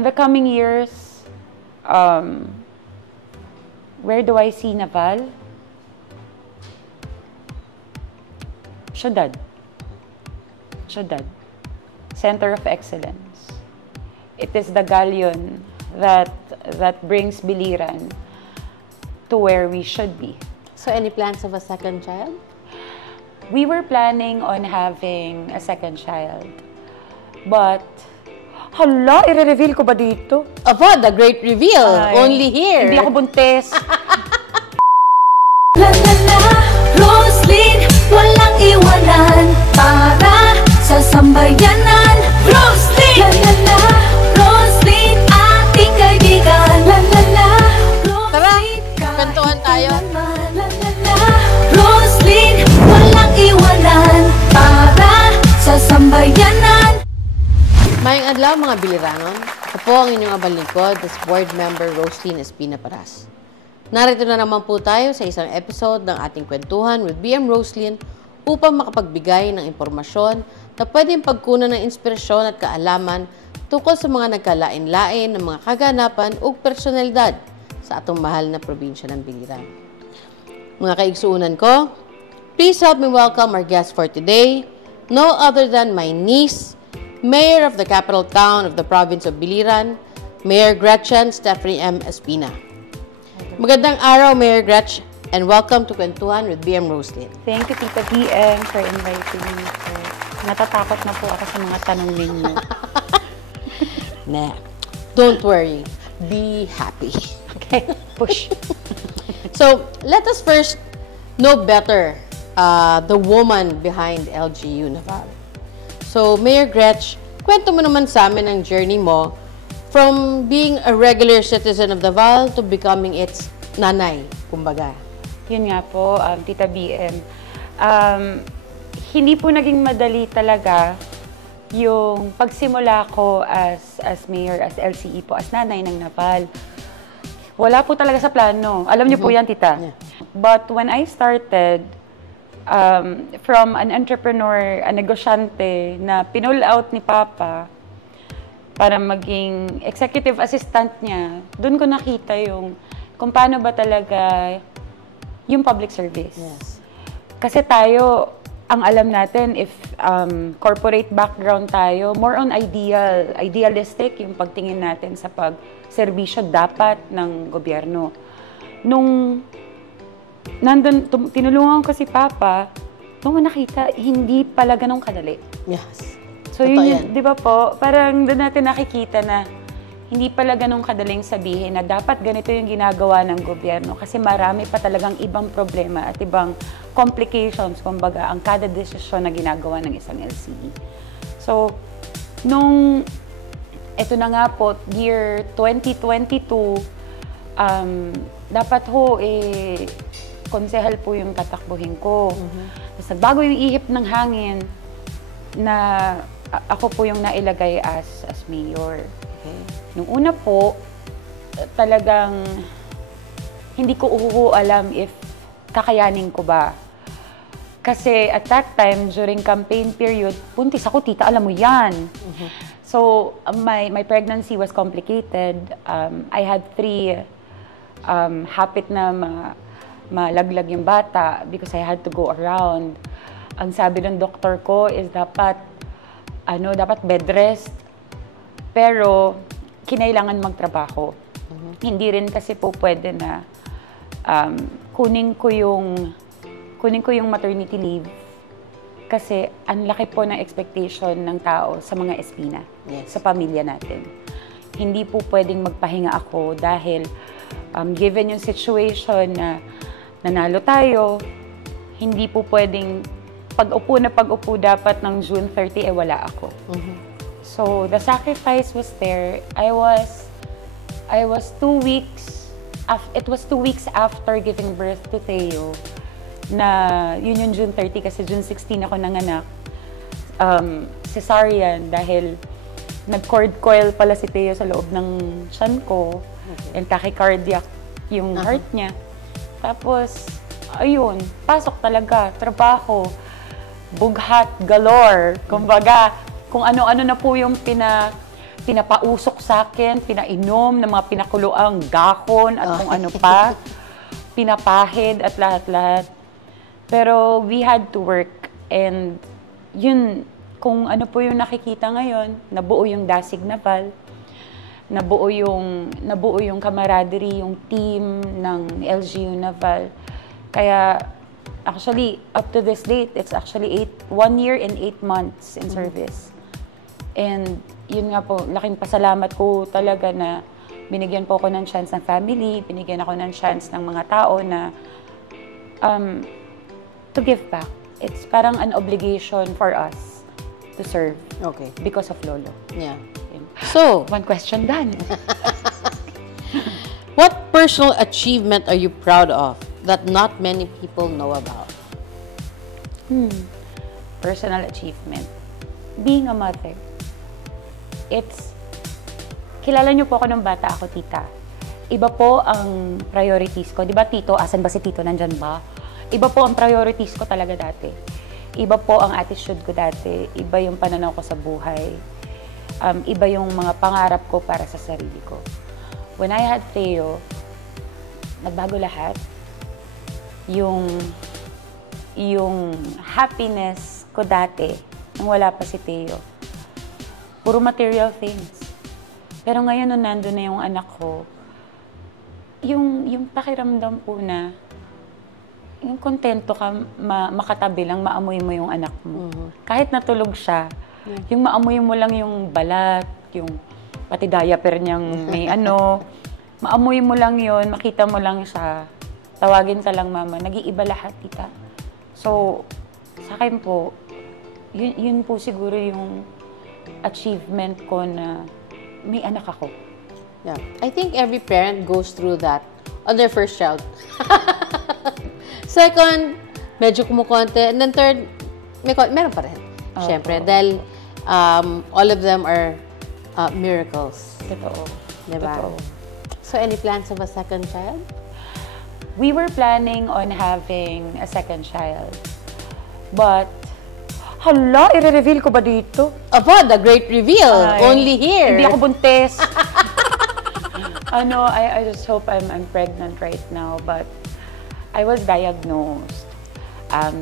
In the coming years, where do I see Naval? Syudad. Center of excellence. It is the galleon that brings Biliran to where we should be. So, any plans of a second child? We were planning on having a second child. But, hala, i-reveal ko ba dito? Aba, the great reveal. Only here. Hindi ako buntis. La la la, Roslyn, walang iwanan para sa sambayanan. Roslyn, la la la, Roslyn, ating kaibigan. La la la, Roslyn, tara, kwentuhan tayo. La la la, Roslyn, walang iwanan para sa sambayanan. Mayang adlaw mga Biliranon. Ako po ang inyong abalingkod, as board member Roslyn Espina Paras. Narito na naman po tayo sa isang episode ng ating kwentuhan with BM Roslyn upang makapagbigay ng impormasyon na pwedeng pagkunan ng inspirasyon at kaalaman tungkol sa mga nagkalain-lain ng mga kaganapan o personalidad sa atong mahal na probinsya ng Biliran. Mga kaigsuunan ko, please help me welcome our guest for today, no other than my niece, Mayor of the capital town of the province of Biliran, Mayor Gretchen Stephanie M. Espina. Magandang araw, Mayor Gretch, and welcome to Kwentuhan with BM Roslyn. Thank you, Tita BM, for inviting me. Natatakot na po ako sa mga tanong ninyo. Nah, don't worry. Be happy. Okay, push. So, let us first know better the woman behind LGU Naval. So, Mayor Gretch, kwento mo naman sa amin ang journey mo from being a regular citizen of Davao to becoming its nanay, kumbaga. Yun nga po, Tita BM. Hindi po naging madali talaga yung pagsimula ko as mayor, as LCE po, as nanay ng Naval. Wala po talaga sa plano. Alam niyo po yan, Tita. Yeah. But when I started, from an entrepreneur, a negosyante na pinull out ni Papa, para maging executive assistant niya, doon ko nakita yung kung paano ba talaga yung public service. Yes. Kasi tayo, ang alam natin, if corporate background tayo, more on idealistic yung pagtingin natin sa pag-serbisyo dapat ng gobyerno. Nung tinulungan ko si Papa, nung nakita, hindi pala ganun kadali. Yes. So yun, di ba po, parang doon natin nakikita na hindi pala ganun kadaling sabihin na dapat ganito yung ginagawa ng gobyerno kasi marami pa talagang ibang problema at ibang complications, kumbaga, ang kada desisyon na ginagawa ng isang LCE. So, nung, ito na nga po, year 2022, dapat ho, konsehal po yung tatakbuhin ko. Tapos nagbago yung ihip ng hangin na ako po yung nailagay as mayor. Okay. Nung una po, talagang hindi ko alam if kakayanin ko ba. Kasi at that time, during campaign period, puntis ako, Tita, alam mo yan. So, my pregnancy was complicated. I had 3 hapit na malaglag yung bata because I had to go around. Ang sabi ng doktor ko is dapat bed rest, pero kinailangan magtrabaho. Hindi rin kasi po pwede na kunin ko yung maternity leave kasi ang laki po ng expectation ng tao sa mga Espina, Yes. sa pamilya natin. Hindi po pwedeng magpahinga ako dahil given yung situation na nanalo tayo, hindi po pwedeng pag-upo dapat ng June 30, wala ako. So, the sacrifice was there. I was 2 weeks, it was 2 weeks after giving birth to Theo, na yun yung June 30 kasi June 16 ako nanganak. Cesarean dahil nag-cord coil pala si Theo sa loob ng tiyan ko. And tachycardiac yung heart niya. Tapos, ayun, pasok talaga, trabaho. Bughat galore. Kumbaga, kung ano-ano na po yung pinapausok sa akin, pinainom ng mga pinakuloang gahon at kung ano pa. Pinapahid at lahat-lahat. Pero we had to work. And yun, kung ano po yung nakikita ngayon, nabuo yung Dasig Naval, nabuo yung camaraderie, yung team ng LGU Naval. Kaya, actually, up to this date, it's actually 1 year and 8 months in service. And yun nga po, laking pasalamat ko talaga na binigyan po ako ng chance ng family, binigyan ako ng chance ng mga tao na to give back. It's parang an obligation for us to serve because of Lolo. Yeah. So, one question done. What personal achievement are you proud of that not many people know about? Personal achievement. Being a mother. Kilala niyo po ako nung bata ako, tita. Iba po ang priorities ko. Di ba, tito? Asan ba si tito? Nandyan ba? Iba po ang priorities ko talaga dati. Iba po ang attitude ko dati. Iba yung pananaw ko sa buhay. Iba yung mga pangarap ko para sa sarili ko. When I had Theo, nagbago lahat. Yung happiness ko dati, nang wala pa si Theo, puro material things. Pero ngayon, nung nandun na yung anak ko, yung pakiramdam po na, yung kontento ka, makatabi lang, maamoy mo yung anak mo. Kahit natulog siya, yung maamoy mo lang yung balat, yung pati diaper niyang may maamoy mo lang yun, makita mo lang siya, tawagin ka lang mama, nag-iiba lahat, tita. So, sa akin po, yun po siguro yung achievement ko na may anak ako. Yeah. I think every parent goes through that on their first child. Second, medyo kumukonte. And then third, meron pa rin. Siyempre, dahil all of them are miracles. Totoo. Diba? Totoo. So, any plans of a second child? We were planning on having a second child. But, hala, i-reveal ko ba dito? Aba, the great reveal. Only here. Hindi ako buntis. I just hope I'm pregnant right now. But I was diagnosed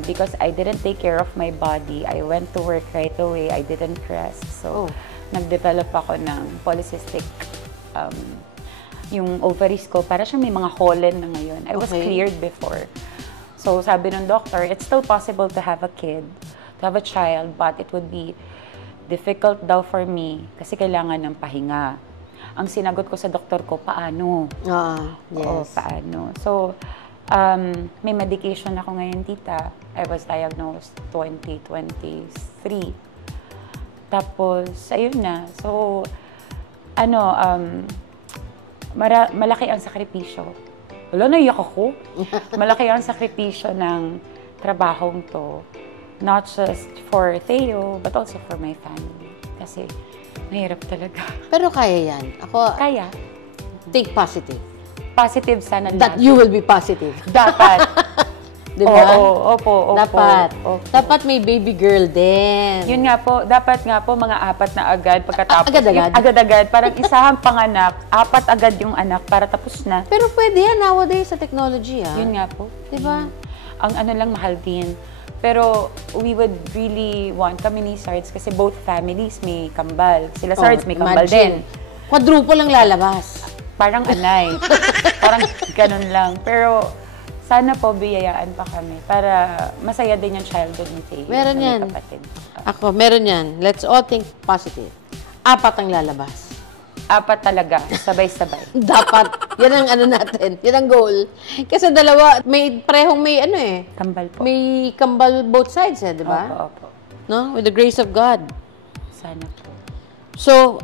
because I didn't take care of my body. I went to work right away. I didn't rest. So, nag-develop ako ng polycystic yung ovaries ko. Para siyang may mga holland na ngayon. I was cleared before. So, sabi ng doctor, it's still possible to have a kid, to have a child, but it would be difficult daw for me kasi kailangan ng pahinga. Ang sinagot ko sa doktor ko, paano? Yes. Oo, paano? So, may medication ako ngayon, tita. I was diagnosed 2023. Tapos, ayun na. So, malaki ang sakripisyo. Wala, naiyak ako. Malaki ang sakripisyo ng trabahong to. Not just for Theo, but also for my family. Kasi, mahirap talaga. Pero kaya yan. Ako, Kaya. think positive. Positive sana That you will be positive. Dapat. Diba? Opo. Dapat may baby girl din. Yun nga po, dapat nga po mga 4 na agad pagkatapos. Agad-agad? Agad-agad. Parang isahang panganak, 4 agad yung anak para tapos na. Pero pwede yan nowadays sa technology, Yun nga po. Diba? Ang lang mahal din. Pero we would really want, kami ni Sards, kasi both families may kambal. Sila Sards may kambal din. Quadruple lang lalabas. Parang anay. Parang ganun lang. Pero sana po biyayaan pa kami para masaya din yung childhood ni Theo. Meron yan. Ako, meron yan. Let's all think positive. 4 ang lalabas. 4 talaga, sabay-sabay. Dapat. Yan ang natin. Yan ang goal. Kasi dalawa, parehong may Kambal po. May kambal both sides, di ba? Opo. No? With the grace of God. Sana po. So,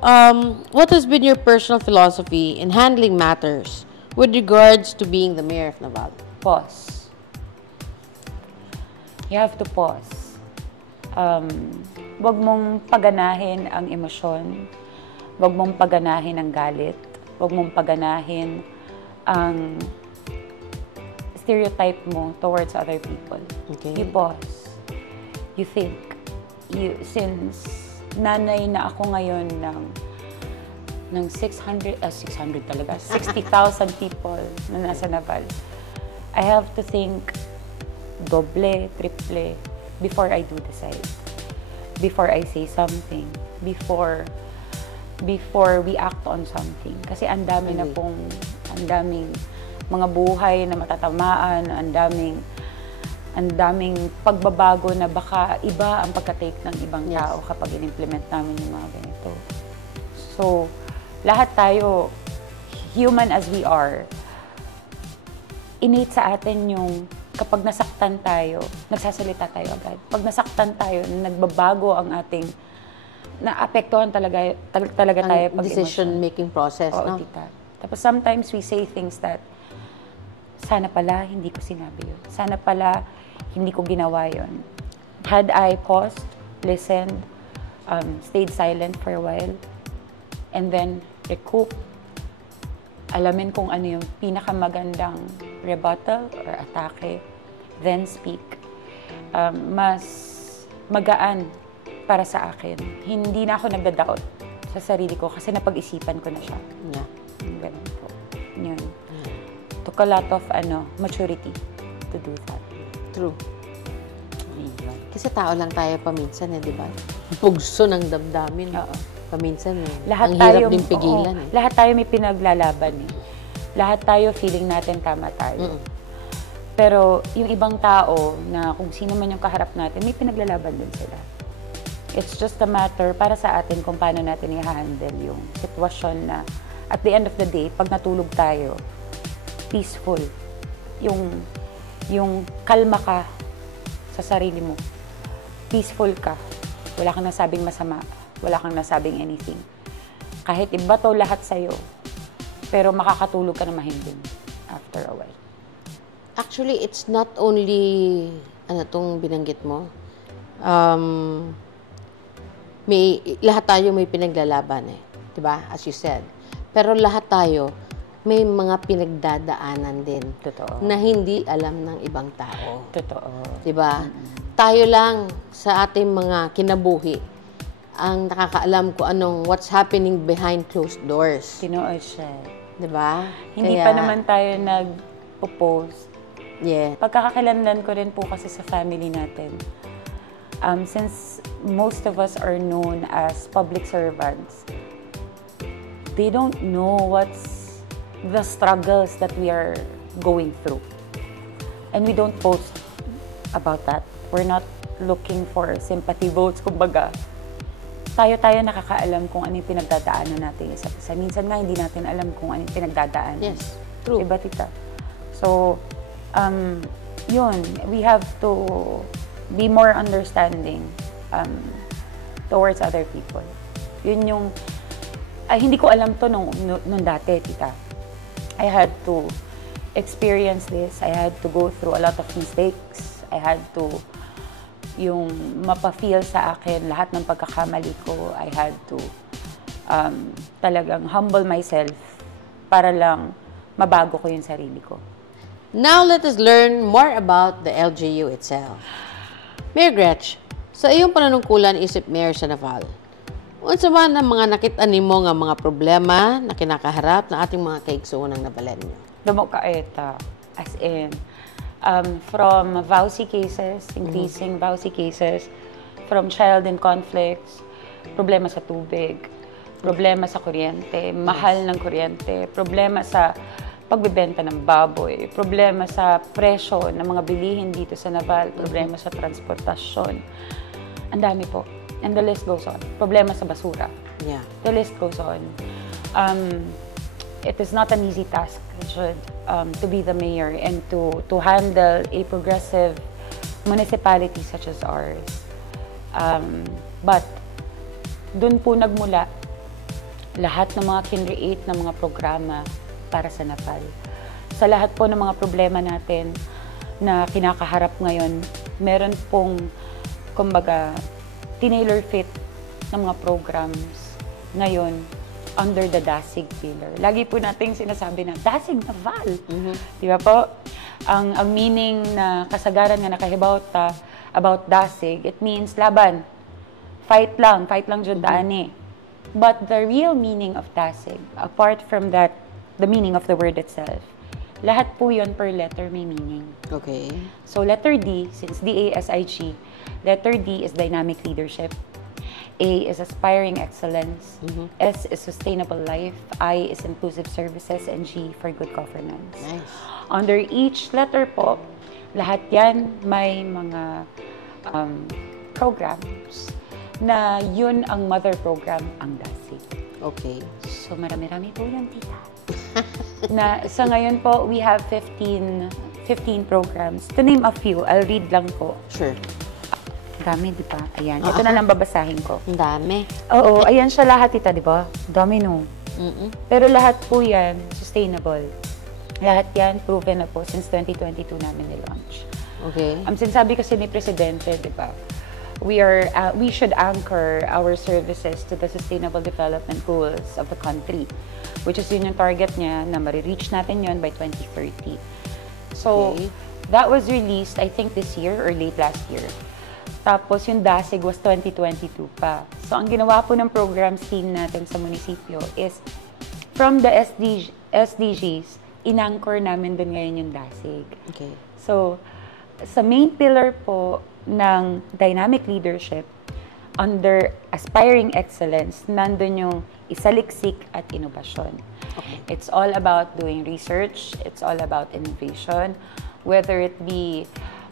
what has been your personal philosophy in handling matters with regards to being the mayor of Naval? Pause. You have to pause. Huwag mong paganahin ang emosyon. Huwag mong paganahin ang galit. Huwag mong paganahin ang stereotype mo towards other people. Okay. You pause. You think. Since nanay na ako ngayon ng ng 600 talaga, 60,000 people na nasa Naval, I have to think doble, triple before I do decide. Before I say something. Before we act on something. Kasi ang daming mga buhay na matatamaan, ang daming pagbabago na baka iba ang pagka-take ng ibang tao kapag in-implement namin yung mga ganito. So, lahat tayo, human as we are, innate sa atin yung kapag nasaktan tayo, nagsasalita tayo agad. Pag nasaktan tayo, nagbabago ang ating, naapektuhan talaga tayo pag decision-making process, no? Tita. Tapos sometimes we say things that, sana pala hindi ko sinabi yun. Sana pala hindi ko ginawa yun. Had I paused, listened, stayed silent for a while, and then recoup, alamin kung ano yung pinakamagandang rebuttal or atake, then speak. Mas magaan para sa akin. Hindi na ako nagda-doubt sa sarili ko kasi napag-isipan ko na siya. Yeah. Ganun po. Yun. Took a lot of maturity to do that. True. Kasi tao lang tayo paminsan, di ba? Pugso ng damdamin. Oo. Paminsan, Lahat ang hirap tayo, din pigilan. Lahat tayo may pinaglalaban eh. Lahat tayo feeling natin tama tayo. Pero yung ibang tao na kung sino man yung kaharap natin, may pinaglalaban din sila. It's just a matter para sa atin kung paano natin i-handle yung sitwasyon na at the end of the day, pag natulog tayo, peaceful. Yung kalma ka sa sarili mo. Peaceful ka. Wala kang nasabing masama. Wala kang nasabing anything. Kahit iba to lahat sa'yo, pero makakatulog ka na mahimbing after a while. Actually, it's not only, tong binanggit mo, lahat tayo may pinaglalaban eh. Diba? As you said. Pero lahat tayo, may mga pinagdadaanan din. Totoo. Na hindi alam ng ibang tao. Totoo. Diba? Tayo lang sa ating mga kinabuhi ang nakakaalam kung what's happening behind closed doors. Tinood siya. Diba? Hindi pa naman tayo nag-post. Yeah. Pagkakakilanlan ko rin po kasi sa family natin. Since most of us are known as public servants, they don't know what's the struggles that we are going through. And we don't post about that. We're not looking for sympathy votes, kumbaga. Tayo nakakaalam kung ano yung pinagdadaanan natin isa. Minsan nga hindi natin alam kung ano yung pinagdadaanan. Yes, true. Diba, tita? So, yun, we have to be more understanding towards other people. Yun yung, hindi ko alam to nung dati, tita. I had to experience this. I had to go through a lot of mistakes. I had to yung mapa-feel sa akin lahat ng pagkakamali ko. I had to talagang humble myself para lang mabago ko yung sarili ko. Now, let us learn more about the LGU itself. Mayor Gretch, sa iyong panunungkulan isip Mayor sa Naval, unsa man ang mga nakita nimo nga mga problema na kinakaharap ng ating mga kaigsuon ng Navalenyo? Damo kaeta, as in, from VAUSI cases, increasing VAUSI cases, from child in conflicts, problema sa tubig, problema sa kuryente, mahal ng kuryente, problema sa pagbebenta ng baboy, problema sa presyo ng mga bilihin dito sa Naval, problema sa transportasyon. Ang dami po. And the list goes on. Problema sa basura. Yeah. The list goes on. It is not an easy task, Jude, to be the mayor and to handle a progressive municipality such as ours. But dun po nagmula lahat ng mga kinreate ng mga programa para sa Naval. Sa lahat po ng mga problema natin na kinakaharap ngayon, meron pong, kumbaga, tinailor fit ng mga programs ngayon under the DASIG pillar. Lagi po nating sinasabi na, DASIG Naval. Di ba po? Ang meaning na kasagaran nga nakahibaw about DASIG, it means laban. Fight lang dyan daani. But the real meaning of dasig, apart from that, the meaning of the word itself, lahat po yun per letter may meaning. Okay. So letter D, since DASIG, letter D is dynamic leadership. A is aspiring excellence. S is sustainable life. I is inclusive services. And G for good governance. Nice. Under each letter po, lahat yan may mga programs na yun ang mother program, ang DASIG. Okay. So marami-rami po yun, tita. Na sa ngayon po, we have 15 programs. To name a few, I'll read lang po. Sure. Dami, di ba? Ayan. Ito na lang babasahin ko. Ang dami. Oo, ayan siya lahat, tita, di ba? Dami, no? Pero lahat po yan, sustainable. Lahat yan, proven na po since 2022 namin nilaunch. Okay. Sinasabi kasi ni Presidente, di ba? We should anchor our services to the sustainable development goals of the country, which is yun yung target niya na marireach natin yun by 2030. So, Okay. that was released, I think, this year or late last year. Tapos yung DASIG was 2022 pa. So, ang ginawa po ng programs team natin sa munisipyo is from the SDGs, in-anchor namin din ngayon yung DASIG. Okay. So, sa main pillar po ng dynamic leadership, under aspiring excellence, nandun yung isaliksik at inobasyon. Okay. It's all about doing research, it's all about innovation, whether it be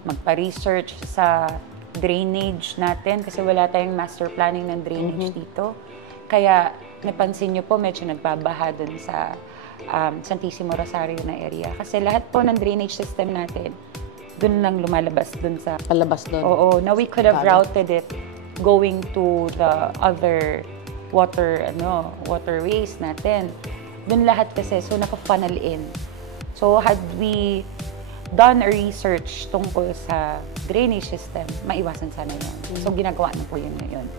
magpa-research sa drainage natin, kasi wala tayong master planning ng drainage dito. Kaya, napansin nyo po, medyo nagbabaha dun sa Santissimo Rosario na area. Kasi lahat po ng drainage system natin, dun lang lumalabas dun sa... Palabas doon. Oo, now we could have routed it going to the other waterways natin. Dun lahat kasi, so naka-funnel in. So had we done a research tungkol sa drainage system, maiwasan sana yun. So ginagawa na po yun ngayon.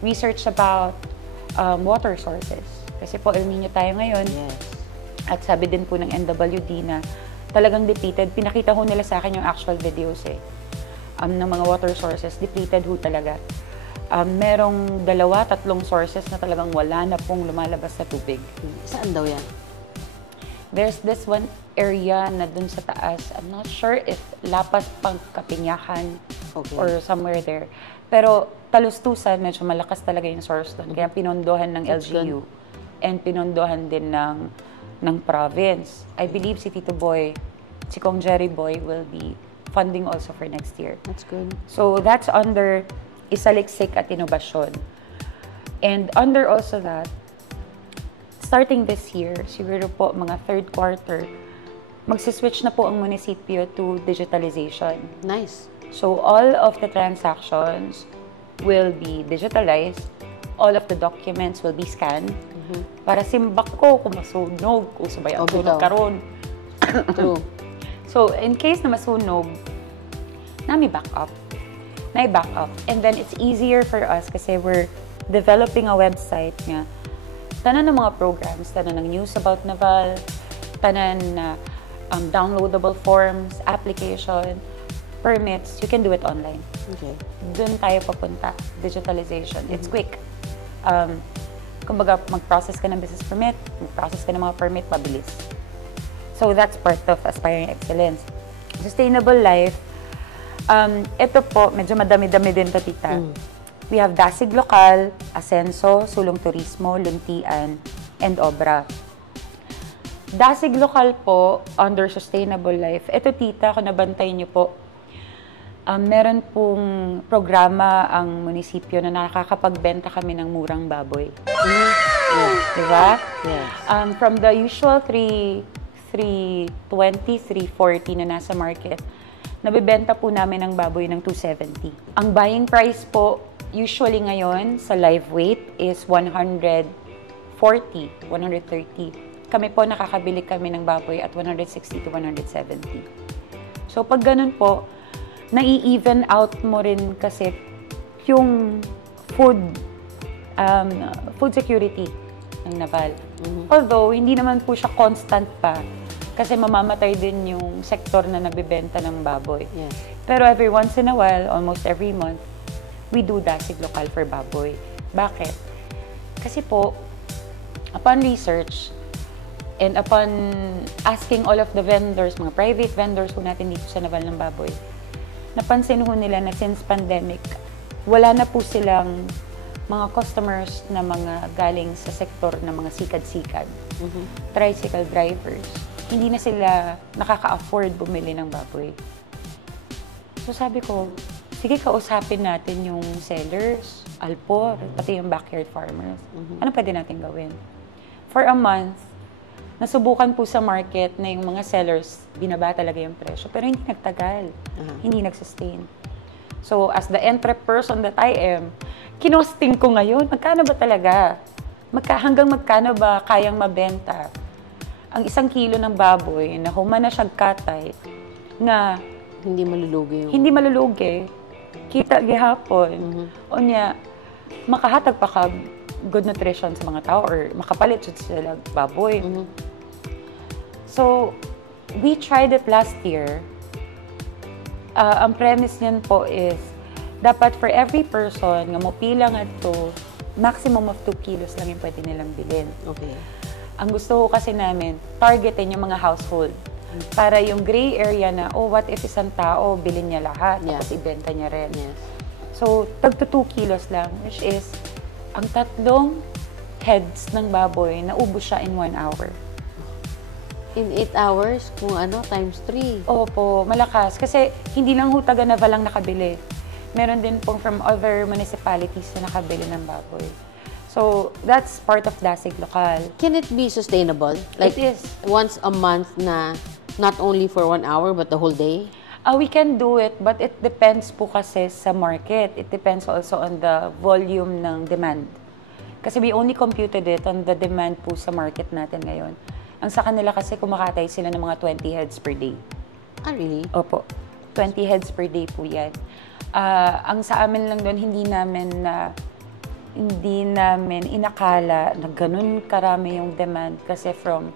Research about water sources. Kasi po El Nino tayo ngayon. Yes. At sabi din po ng NWD na talagang depleted. Pinakita ho nila sa akin yung actual videos ng mga water sources. Depleted ho talaga. Merong 2-3 sources na talagang wala na pong lumalabas sa tubig. Saan daw yan? There's this one area na dun sa taas. I'm not sure if Lapas Pangkapinyakan or somewhere there. Pero Talustusan, medyo malakas talaga yung source doon. Kaya pinondohan ng LGU and pinondohan din ng province. I believe si Tito Boy, si Kong Jerry Boy will be funding also for next year. That's good. So that's under isaliksik at inobasyon. And under also that, starting this year, siguro po mga third quarter, magsiswitch na po ang munisipyo to digitalization. Nice. So all of the transactions will be digitalized. All of the documents will be scanned. Para simbak ko kung masunog, kung sabay ang sunog karon. True. So in case na masunog, na-back up. And then it's easier for us kasi we're developing a website nga. Tanan ng mga programs, tanan ng news about Naval, tanan na downloadable forms, application, permits, you can do it online. Okay. Doon tayo papunta, digitalization. It's quick. Kumbaga, mag-process ka ng business permit, mag-process ka ng mga permit, mabilis. So that's part of aspiring excellence. Sustainable life, ito po, medyo madami-dami din to, tita. We have DASIG Lokal, Asenso, Sulong Turismo, Luntian, and Obra. DASIG Lokal po, under Sustainable Life. Ito, tita, kung nabantayin niyo po, meron pong programa ang munisipyo na nakakapagbenta kami ng murang baboy. Diba? Yes. From the usual 320, 340 na nasa market, nabibenta po namin ang baboy ng 270. Ang buying price po, usually ngayon, sa live weight is 140, 130. Kami po, nakakabili kami ng baboy at 160 to 170. So, pag ganun po, nai-even out mo rin kasi yung food security ng Naval. Although, hindi naman po siya constant pa kasi mamamatay din yung sektor na nabibenta ng baboy. Yes. Pero every once in a while, almost every month, we do DASIG Lokal for baboy. Bakit? Kasi po, upon research, and upon asking all of the vendors, mga private vendors po natin dito sa Naval ng Baboy, napansin ho nila na since pandemic, wala na po silang mga customers na mga galing sa sektor ng mga sikad-sikad, tricycle drivers. Hindi na sila nakaka-afford bumili ng baboy. So sabi ko, sige kausapin natin yung sellers, alpor, pati yung backyard farmers. Ano pwede natin gawin? For a month, nasubukan po sa market na yung mga sellers, binaba talaga yung presyo. Pero hindi nagtagal. Hindi nag-sustain. So, as the entrepreneur that I am, kinosting ko ngayon, magkano ba talaga? Hanggang magkano ba kayang mabenta? Ang 1 kilo ng baboy na humana siyang katay, nga Hindi malulugi yung... hindi malulugi, kita gihapon, o niya, makahatag pa ka good nutrition sa mga tao or makapalit sila baboy. So, we tried it last year. Ang premise niyan po is, dapat for every person nga mopila nga to, maximum of 2 kilos lang yung pwede nilang bilhin. Okay. Ang gusto ko kasi namin, targetin yung mga household. Para yung gray area na, oh, what if isang tao, bilhin niya lahat, tapos ibenta niya rin. Yes. So, tagto 2 kilos lang, which is, ang 3 heads ng baboy, naubos siya in 1 hour. In 8 hours, kung ano, times 3. Opo, malakas. Kasi hindi lang ho taga Naval lang nakabili. Meron din pong from other municipalities na nakabili ng baboy. So, that's part of Dasig Lokal. Can it be sustainable? Like, It is. once a month na not only for 1 hour, but the whole day? We can do it, but it depends po kasi sa market. It depends also on the volume ng demand. Kasi we only computed it on the demand po sa market natin ngayon. Ang sa kanila kasi kumakatay sila ng mga 20 heads per day. Ah, really? Opo. 20 heads per day po yan. Ang sa amin lang doon, hindi namin inakala na ganun karami yung demand kasi from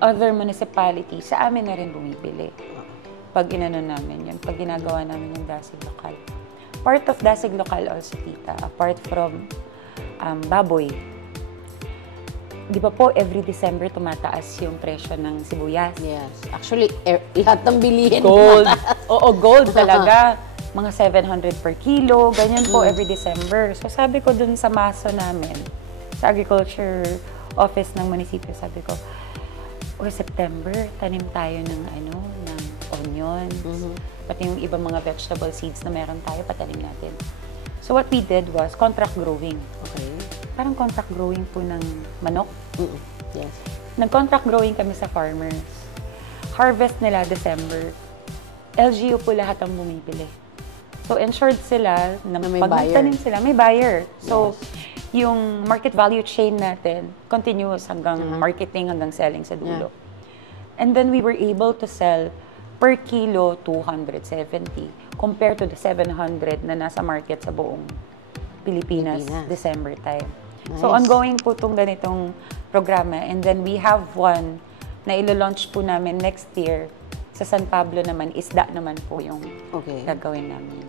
other municipalities, sa amin na rin bumibili. Pag inano namin yun, pag ginagawa namin yung Dasig Lokal. Part of Dasig Lokal also, tita, apart from baboy. Di ba po, every December tumataas yung presyo ng sibuyas? Yes. Actually, lahat ng bilihin. Gold. Oo, gold talaga. Mga 700 per kilo, ganyan po every December. So sabi ko dun sa maso namin, sa agriculture office ng munisipyo, sabi ko, September, tanim tayo ng onions, pati yung ibang mga vegetable seeds na meron tayo, patanim natin. So what we did was contract growing. Okay. Parang contract growing po ng manok. Yes. Nag-contract growing kami sa farmers. Harvest nila December. LGU po lahat ang bumibili. So, ensured sila na may pag buyer. nagtanim sila, may buyer. So, yung market value chain natin, continuous hanggang marketing, hanggang selling sa dulo. And then, we were able to sell per kilo 270 compared to the 700 na nasa market sa buong Pilipinas. December time. Nice. So, ongoing po itong ganitong programa. And then, we have one na ilo-launch po namin next year. Sa San Pablo naman, isda naman po yung gagawin namin.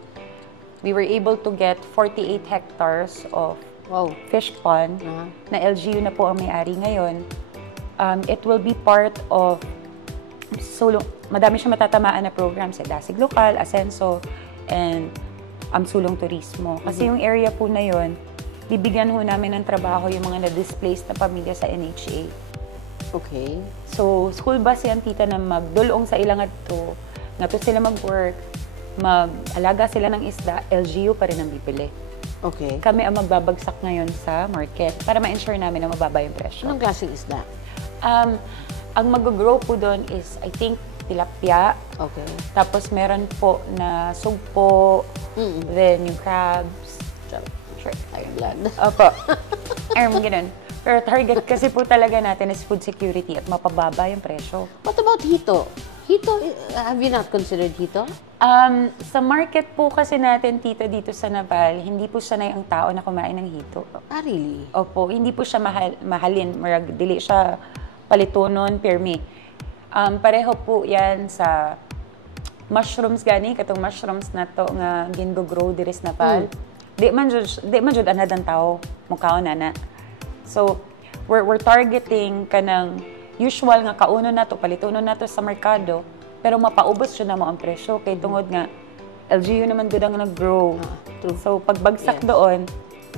We were able to get 48 hectares of fish pond na LGU na po ang may-ari ngayon. It will be part of madami siya matatamaan na program sa Dasig Lokal, Asenso, and Sulong Turismo. Kasi yung area po na yun, bibigyan ho namin ng trabaho yung mga na-displaced na pamilya sa NHA. Okay. So, school bus yan, tita, na magdulong sa ilang ato, nga to sila mag-work, mag-alaga sila ng isda, LGU pa rin ang bibili. Okay. Kami ang magbabagsak ngayon sa market para ma-ensure namin na mababa yung presyo. Anong klaseng isda? Ang mag-grow po doon is, I think, tilapia. Okay. Tapos meron po na sugpo, then yung crabs. Sure. High blood. Opo. Ganun. Pero target kasi po talaga natin is food security at mapababa yung presyo. What about hito? Hito, have you not considered hito? Sa market po kasi natin, tita, dito sa Naval, hindi po sanay ang tao na kumain ng hito. Ah, really? Opo, hindi po siya mahalin. Dili siya palitonon, pirmi. Pareho po yan sa mushrooms gani, katong mushrooms na to nga gingo-grow diri sa Naval. Di man jud anad ang tao, mukhaon na. So, we're targeting kanang usual nga kauno na to, palituno na to sa merkado, pero mapaubos siya na mo ang presyo. Kay tungod nga, LGU naman gud ang nag-grow. So, pagbagsak doon,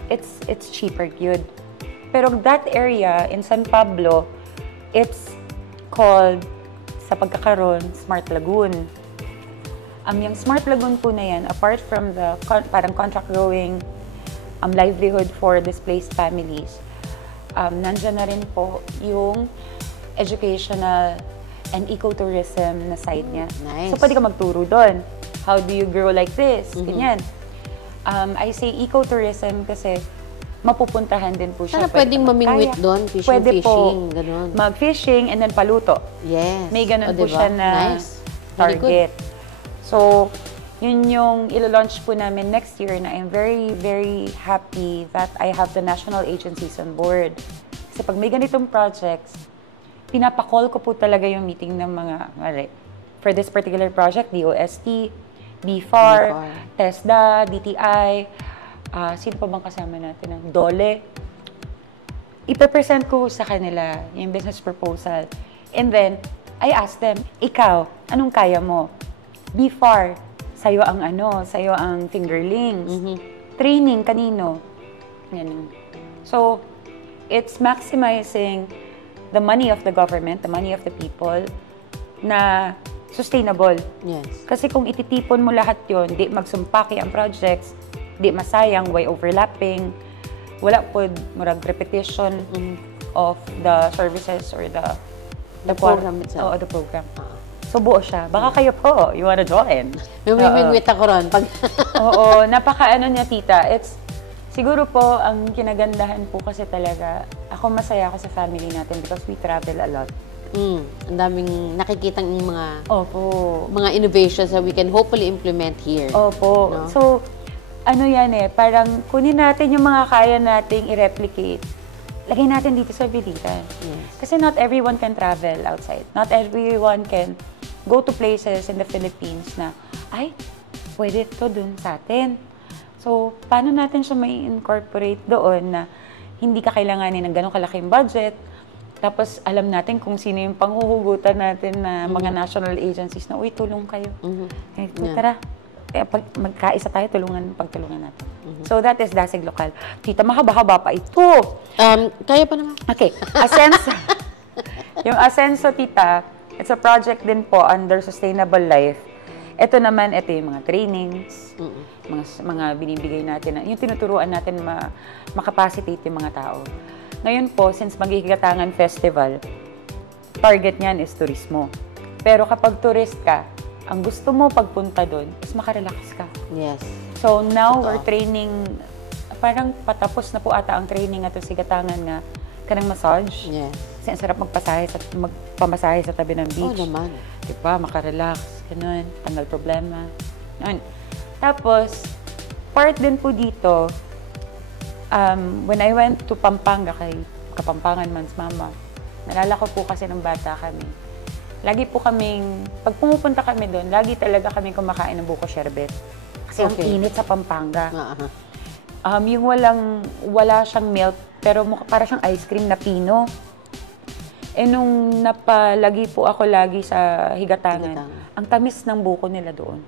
it's cheaper yun. Pero that area in San Pablo, it's called, sa pagkakaroon, Smart Lagoon. Yung Smart Lagoon po na yan, apart from the parang contract growing livelihood for displaced families, nandyan na rin po yung educational and ecotourism na side niya. Nice. So, pwede ka magturo doon. How do you grow like this? Ganyan. I say ecotourism kasi mapupuntahan din po siya. Sana pwedeng ka mamingwit magkayak. doon, fishing, Pwede po ganun. mag-fishing and then paluto. Yes. May ganun O, po diba? siya na Nice. Very good. target. So, yun yung ilo-launch po namin next year na I'm very, very happy that I have the national agencies on board. Kasi pag may ganitong projects, pinapakall ko po talaga yung meeting ng mga, for this particular project, DOST, BFAR, TESDA, DTI, sino pa bang kasama natin? DOLE. Ipe-present ko sa kanila yung business proposal. And then, I ask them, ikaw, anong kaya mo? BFAR, sa'yo ang sa'yo ang fingerlings. Training, kanino? Yan. So, it's maximizing the money of the government, the money of the people, na sustainable. Yes. Kasi kung ititipon mo lahat yon, di magsumpaki ang projects, di masayang, why overlapping, wala po murag repetition of the services or the program itself. The program. So buo siya. Baka kayo po, you wanna join? Mamimingwit ako ron. Oo, napaka niya, tita. It's siguro po, ang kinagandahan po kasi talaga, ako masaya ako sa family natin because we travel a lot. Ang daming nakikitang mga innovations that we can hopefully implement here. Opo. No? So, parang kunin natin yung mga kaya nating i-replicate. Lagay natin dito sa Biliran. Yes. Kasi not everyone can travel outside. Not everyone can go to places in the Philippines na, ay, pwede to dun sa atin. So, paano natin siya may incorporate doon na hindi ka kailanganin ng ganong kalaking budget, tapos alam natin kung sino yung panghuhugutan natin na mga national agencies na, uy, tulong kayo. Tara, magkaisa tayo, pagtulungan natin. So, that is Dasig Lokal. Tita, mahaba-haba pa ito. Kaya pa naman. Okay. Asenso. Yung Asenso, tita, it's a project din po under Sustainable Life. Ito naman, ito yung mga trainings, mga binibigay natin, yung tinuturuan natin makapacitate yung mga tao. Ngayon po, since Maghihigatangan Festival, target niyan is turismo. Pero kapag tourist ka, ang gusto mo pagpunta doon is makarelax ka. Yes. So now we're training, parang patapos na po ata ang training at sa Higatangan na kanang massage. Yes. Kasi ang sarap magpamasahe sa tabi ng beach. Oo naman. Diba? Makarelax. Ganun. Tanggal problema. Ganun. Tapos, part din po dito, when I went to Pampanga, kay Kapampangan Man's Mama, nalala ko po kasi ng bata kami. Lagi po kaming, pag pumupunta kami doon, lagi talaga kaming kumakain ng buko sherbet. Kasi ang init sa Pampanga. Yung wala siyang milk, pero para siyang ice cream na pino. Nung napalagi po ako lagi sa Higatangan, ang tamis ng buko nila doon.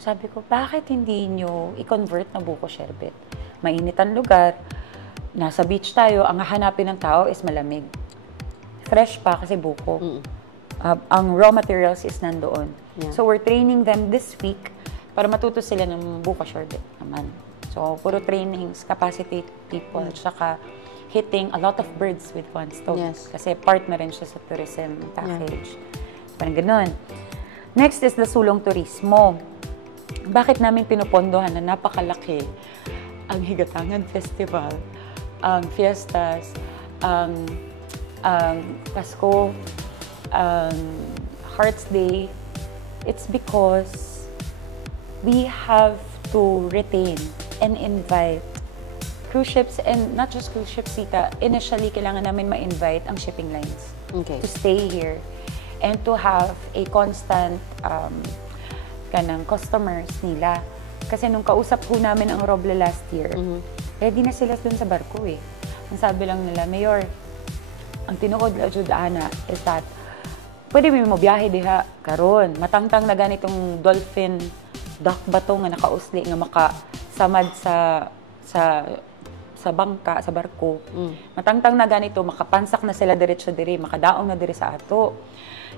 Sabi ko, bakit hindi nyo i-convert na buko sherbet? Mainit ang lugar, nasa beach tayo, ang hahanapin ng tao is malamig. Fresh pa kasi buko. Ang raw materials is nandoon. Yeah. So we're training them this week para matuto sila ng buko sherbet naman. So puro trainings, capacitate people, tsaka hitting a lot of birds with one stone. Yes. Kasi part na rin siya sa tourism package. Parang ganun. Next is the Sulong Turismo. Bakit namin pinupondohan na napakalaki ang Higatangan Festival, ang fiestas, ang Pasko, Hearts Day? It's because we have to retain and invite cruise ships, and not just cruise ships, tita. Initially, kailangan namin ma-invite ang shipping lines to stay here and to have a constant customers nila. Kasi nung kausap po namin ang Roble last year, ready na sila dun sa barko eh. Ang sabi lang nila, Mayor, ang tinuod la jud ana is that pwede mo biyahe diha karon. Matangtang na ganitong dolphin dock ba to nga nakausli nga makasamad sa bangka, sa barko. Matangtang na ganito, makapansak na sila diretso diri, makadaong na diri sa ato.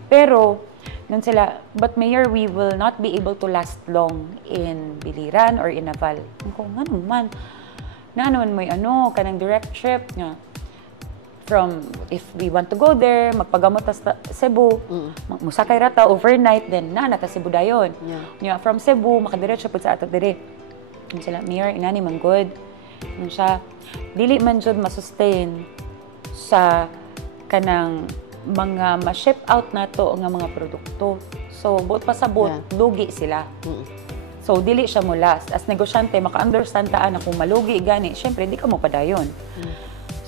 Pero, nun sila, but Mayor, we will not be able to last long in Biliran or in Naval. Kung nga naman mo kanang direct trip nga. From, if we want to go there, magpagamot sa Cebu, musakay rata overnight, then nata Cebu dayon. Yeah. From Cebu, makadiretso po sa ato diri. Nun sila, Mayor, ingani man good. Nun siya, dili man jud masustain sa kanang mga ma-ship out nato nga mga produkto. So, buot pa sa lugi sila. So, dili siya mo last. As negosyante, maka-understand taan na kung malugi gani, syempre, di ka mo padayon.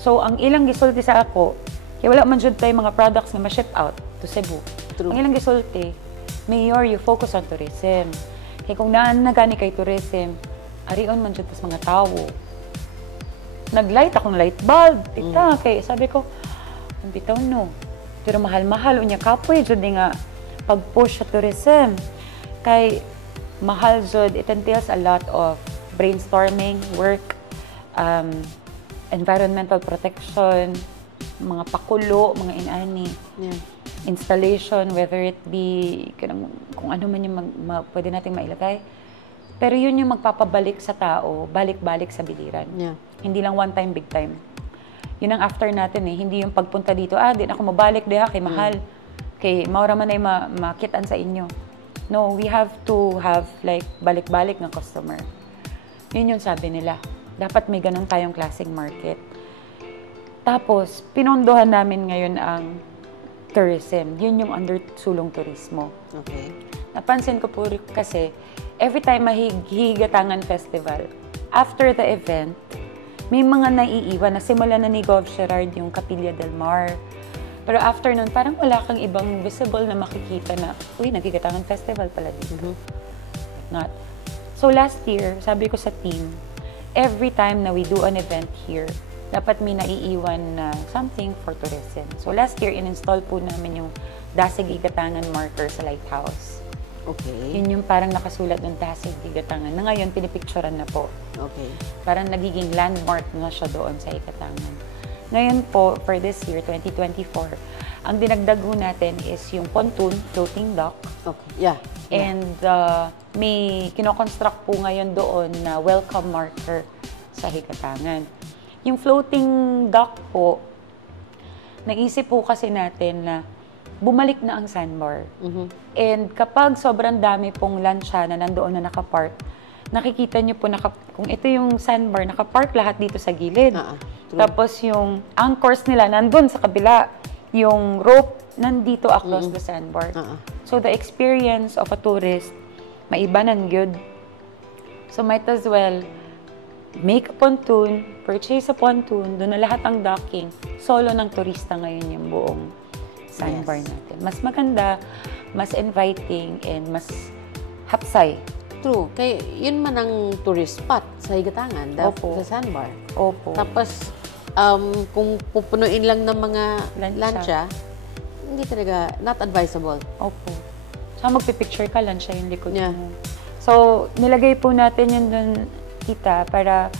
So, ang ilang gisulti sa ako, kaya wala man jud tayo mga products nga ma-ship out to Cebu. True. Ang ilang gisulti, Mayor, you focus on tourism. Kaya kung naan na gani kay tourism, arion man jud tas mga tao. Nag-light akong light bulb. Tita, kay sabi ko, ang bitaw no. Pero mahal-mahal. Unya kapoy, jud nga pag-push sa tourism. Kay mahal jud, it entails a lot of brainstorming, work, environmental protection, mga pakulo, mga inani, installation, whether it be, kung ano man yung pwede nating mailagay. Pero yun yung magpapabalik sa tao, balik-balik sa biliran. Hindi lang one time, big time. Yun ang after natin eh. Hindi yung pagpunta dito, di na ako mabalik diha kay mahal. Kay maura man ay makitaan sa inyo. No, we have to have like balik-balik ng customer. Yun yung sabi nila. Dapat may ganun tayong klaseng market. Tapos, pinondohan namin ngayon ang tourism. Yun yung under sulong turismo. Okay. Napansin ko po kasi, every time Higatangan Festival, after the event, may mga naiiwan na simula na ni Gov. Gerard yung Capilla del Mar. Pero after nun, parang wala kang ibang visible na makikita na, uy, Higatangan Festival pala dito. Not. So last year, sabi ko sa team, every time na we do an event here, dapat may naiiwan na something for tourism. So last year, in-install po namin yung Dasig Higatangan marker sa lighthouse. Okay. Yun yung parang nakasulat ng Dasig Higatangan na ngayon pinipicturean na po. Okay. Parang nagiging landmark na siya doon sa Higatangan. Ngayon po, for this year, 2024, ang dinagdag ho natin is yung pontoon, floating dock. Okay. Yeah. And may kinoconstruct po ngayon doon na welcome marker sa Higatangan. Yung floating dock po, naisip po kasi natin na bumalik na ang sandbar. And kapag sobrang dami pong lansya na nandoon na nakapark, nakikita niyo po kung ito yung sandbar, nakapark lahat dito sa gilid. Tapos yung anchors nila nandun sa kabila. Yung rope nandito across the sandbar. So the experience of a tourist, maibanan gyud. So might as well make a pontoon, purchase a pontoon, doon na lahat ang docking. Solo ng turista ngayon yung buong sandbar natin. Mas maganda, mas inviting, and mas hapsay. True. Kaya yun man ang tourist spot sa Higatangan, sa sandbar. Opo. Tapos, kung pupunuin lang ng mga lansya, hindi talaga, not advisable. Opo. Saka magpipicture ka, lansya yung likod mo. So, nilagay po natin yun dun, tita, para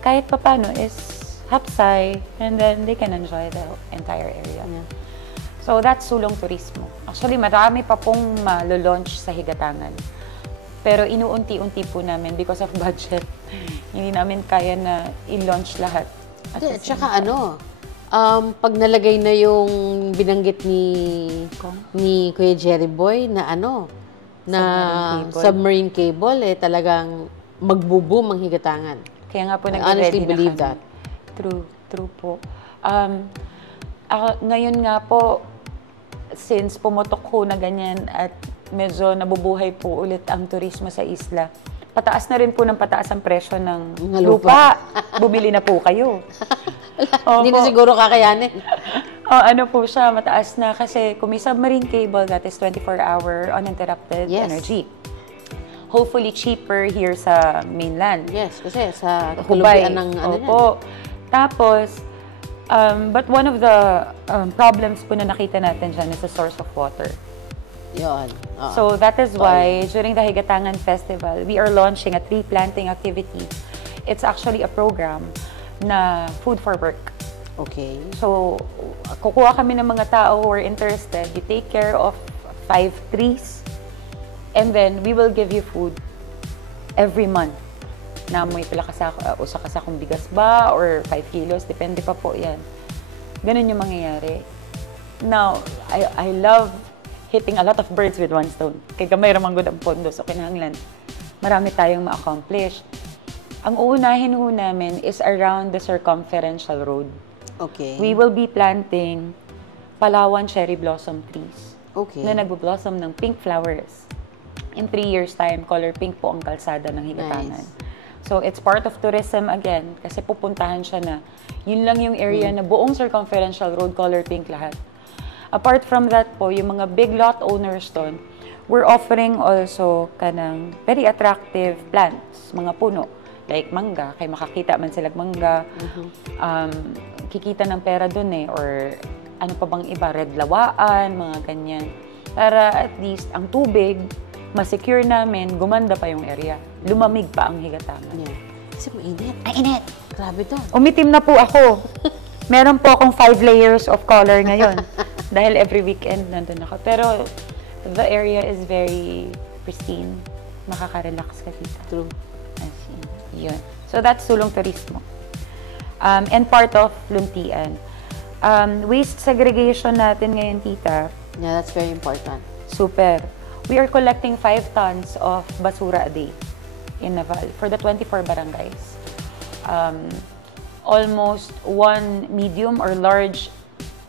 kahit papano is hapsay, and then they can enjoy the entire area. So, that's sulong turismo. Actually, marami pa pong malo-launch sa Higatangan. Pero inuunti-unti po namin because of budget. Hindi namin kaya na i-launch lahat. At saka pag nalagay na yung binanggit ni Kuya Jerry Boy na submarine cable, talagang magbo-boom ang Higatangan. Kaya nga po I honestly believe na that. True po. Ngayon nga po, since pumutok ho na ganyan at medyo nabubuhay po ulit ang turismo sa isla, pataas na rin po ng pataas ang presyo ng lupa. Bumili na po kayo. Hindi na siguro kakayanin. Ano po siya, mataas na kasi kung may submarine cable, that is 24-hour uninterrupted energy. Hopefully cheaper here sa mainland. Yes, kasi sa Hubay. kalupian ng Opo. Tapos, but one of the problems po na nakita natin dyan is the source of water. Yun. Oo. So that is why during the Higatangan Festival, we are launching a tree planting activity. It's actually a program na food for work. Okay. So, kukuha kami ng mga tao who are interested. You take care of 5 trees and then we will give you food every month. Na may pila usa kasakong bigas ba or 5 kilos, depende pa po yan. Ganun yung mangyayari. Now, I love hitting a lot of birds with one stone. Kaya gamay ramang good ang pondo, so kinahanglan marami tayong ma-accomplish. Ang uunahin ho namin is around the circumferential road. Okay. We will be planting Palawan cherry blossom trees. Okay. Na nagbo-blossom ng pink flowers. In 3 years' time, color pink po ang kalsada ng Higatangan. Nice. So, it's part of tourism again kasi pupuntahan siya na yun lang yung area na buong circumferential road color pink lahat. Apart from that po, yung mga big lot owners doon, we're offering also kanang very attractive plants, mga puno. Like mangga, kay makakita man silang mangga. Kikita ng pera doon eh. Or ano pa bang iba, red lawaan, mga ganyan. Para at least ang tubig, ma-secure namin, gumanda pa yung area. Lumamig pa ang Higatangan. Yeah. Kasi mainit. Ay, init! Grabe to. Umitim na po ako. Meron po akong 5 layers of color ngayon. Dahil every weekend nandun ako. Pero the area is very pristine. Makaka-relax ka dito. True. As in, yun. So that's Sulong Turismo. And part of Luntian. Waste segregation natin ngayon, tita. Yeah, that's very important. Super. We are collecting 5 tons of basura a day in Naval for the 24 barangays. Almost 1 medium or large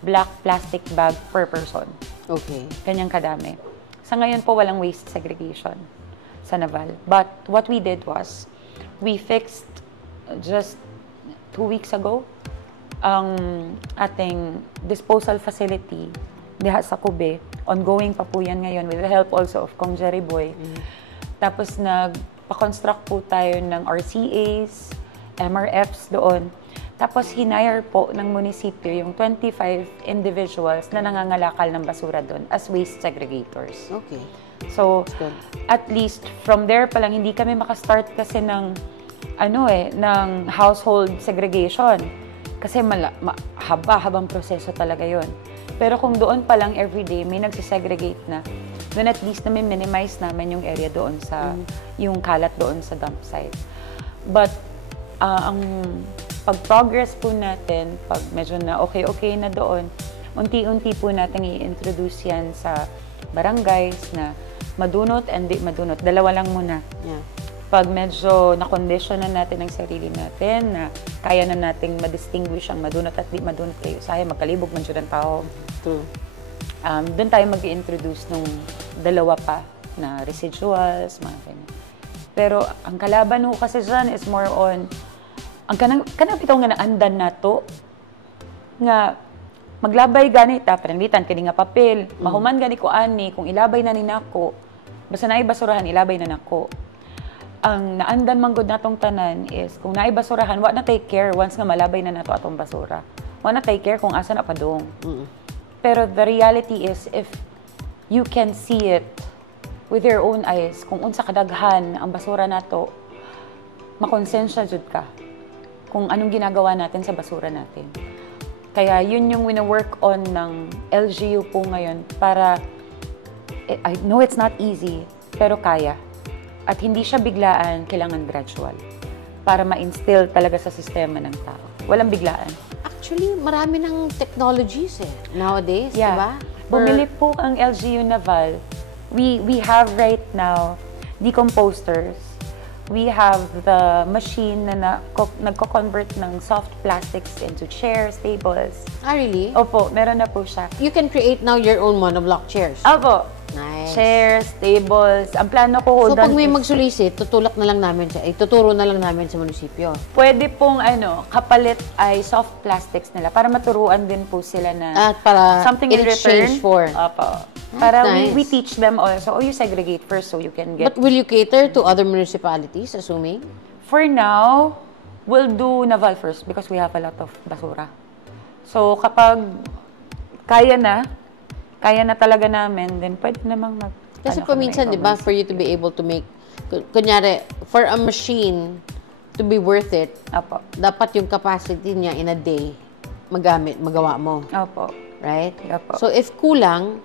black plastic bag per person. Okay. Kanyang kadami. Sa ngayon po, walang waste segregation sa Naval. But what we did was, we fixed just 2 weeks ago ang ating disposal facility diha sa Cube. Ongoing pa po yan ngayon with the help also of Kong Jerry Boy. Tapos nagpa-construct po tayo ng RCAs, MRFs doon. Tapos hinire po ng munisipyo yung 25 individuals na nangangalakal ng basura doon as waste segregators. Okay. So, good. at least from there pa lang, hindi kami makastart kasi ng ng household segregation. Kasi habang proseso talaga yon. Pero kung doon pa lang everyday may nagsisegregate na, then at least namin minimize namin yung area doon sa, yung kalat doon sa dump site. But, ang pag-progress po natin, pag medyo na okay na doon, unti-unti po natin i-introduce yan sa barangays na madunot and di madunot. Dalawa lang muna. Yeah. Pag medyo na-condition na natin ang sarili natin, na kaya na nating ma-distinguish ang madunot at di madunot kayo. Saya, magkalibog man dyan ang tao. True. Doon tayo mag-i-introduce nung dalawa pa na residuals, mga ganyan. Pero ang kalaban ho kasi dyan is more on, ang kanang bitaw nga naandan na to, nga maglabay gani ta, pananglitan kani nga papel, mahuman gani ko ani, kung ilabay na ni nako, basta naay basurahan, ilabay na nako. Ang naandan manggod natong tanan is, kung naay basurahan, wa na take care once nga malabay na nato atong basura. Wa na take care kung asa na padung. Pero the reality is, if you can see it with your own eyes, kung unsa kadaghan ang basura nato, makonsensya jud ka kung anong ginagawa natin sa basura natin. Kaya yun yung wina-work on ng LGU po ngayon para, I know it's not easy, pero kaya. At hindi siya biglaan, kailangan gradual. Para ma-instill talaga sa sistema ng tao. Walang biglaan. Actually, marami ng technologies nowadays, Yeah. di ba? Bumili po ang LGU Naval. We have right now decomposters. We have the machine na nagko-convert ng soft plastics into chairs, tables. Ah, really? Opo, meron na po siya. You can create now your own monoblock chairs. Opo. Nice. Chairs, tables. Ang plano ko So, pag may is magsulisit, tuturo na lang namin sa munisipyo. pwede pong kapalit ay soft plastics nila para maturuan din po sila na At para something in in exchange return. for. Opo. That's Para nice. we teach them also, you segregate first so you can get... But will you cater to other municipalities, assuming? For now, we'll do Naval first because we have a lot of basura. So, kapag kaya na talaga namin, then pwede namang Kasi paminsan, di ba, for you to be able to make, kunyari, for a machine to be worth it, Opo. dapat yung capacity niya in a day, magawa mo. Opo. Right? Opo. So, if kulang,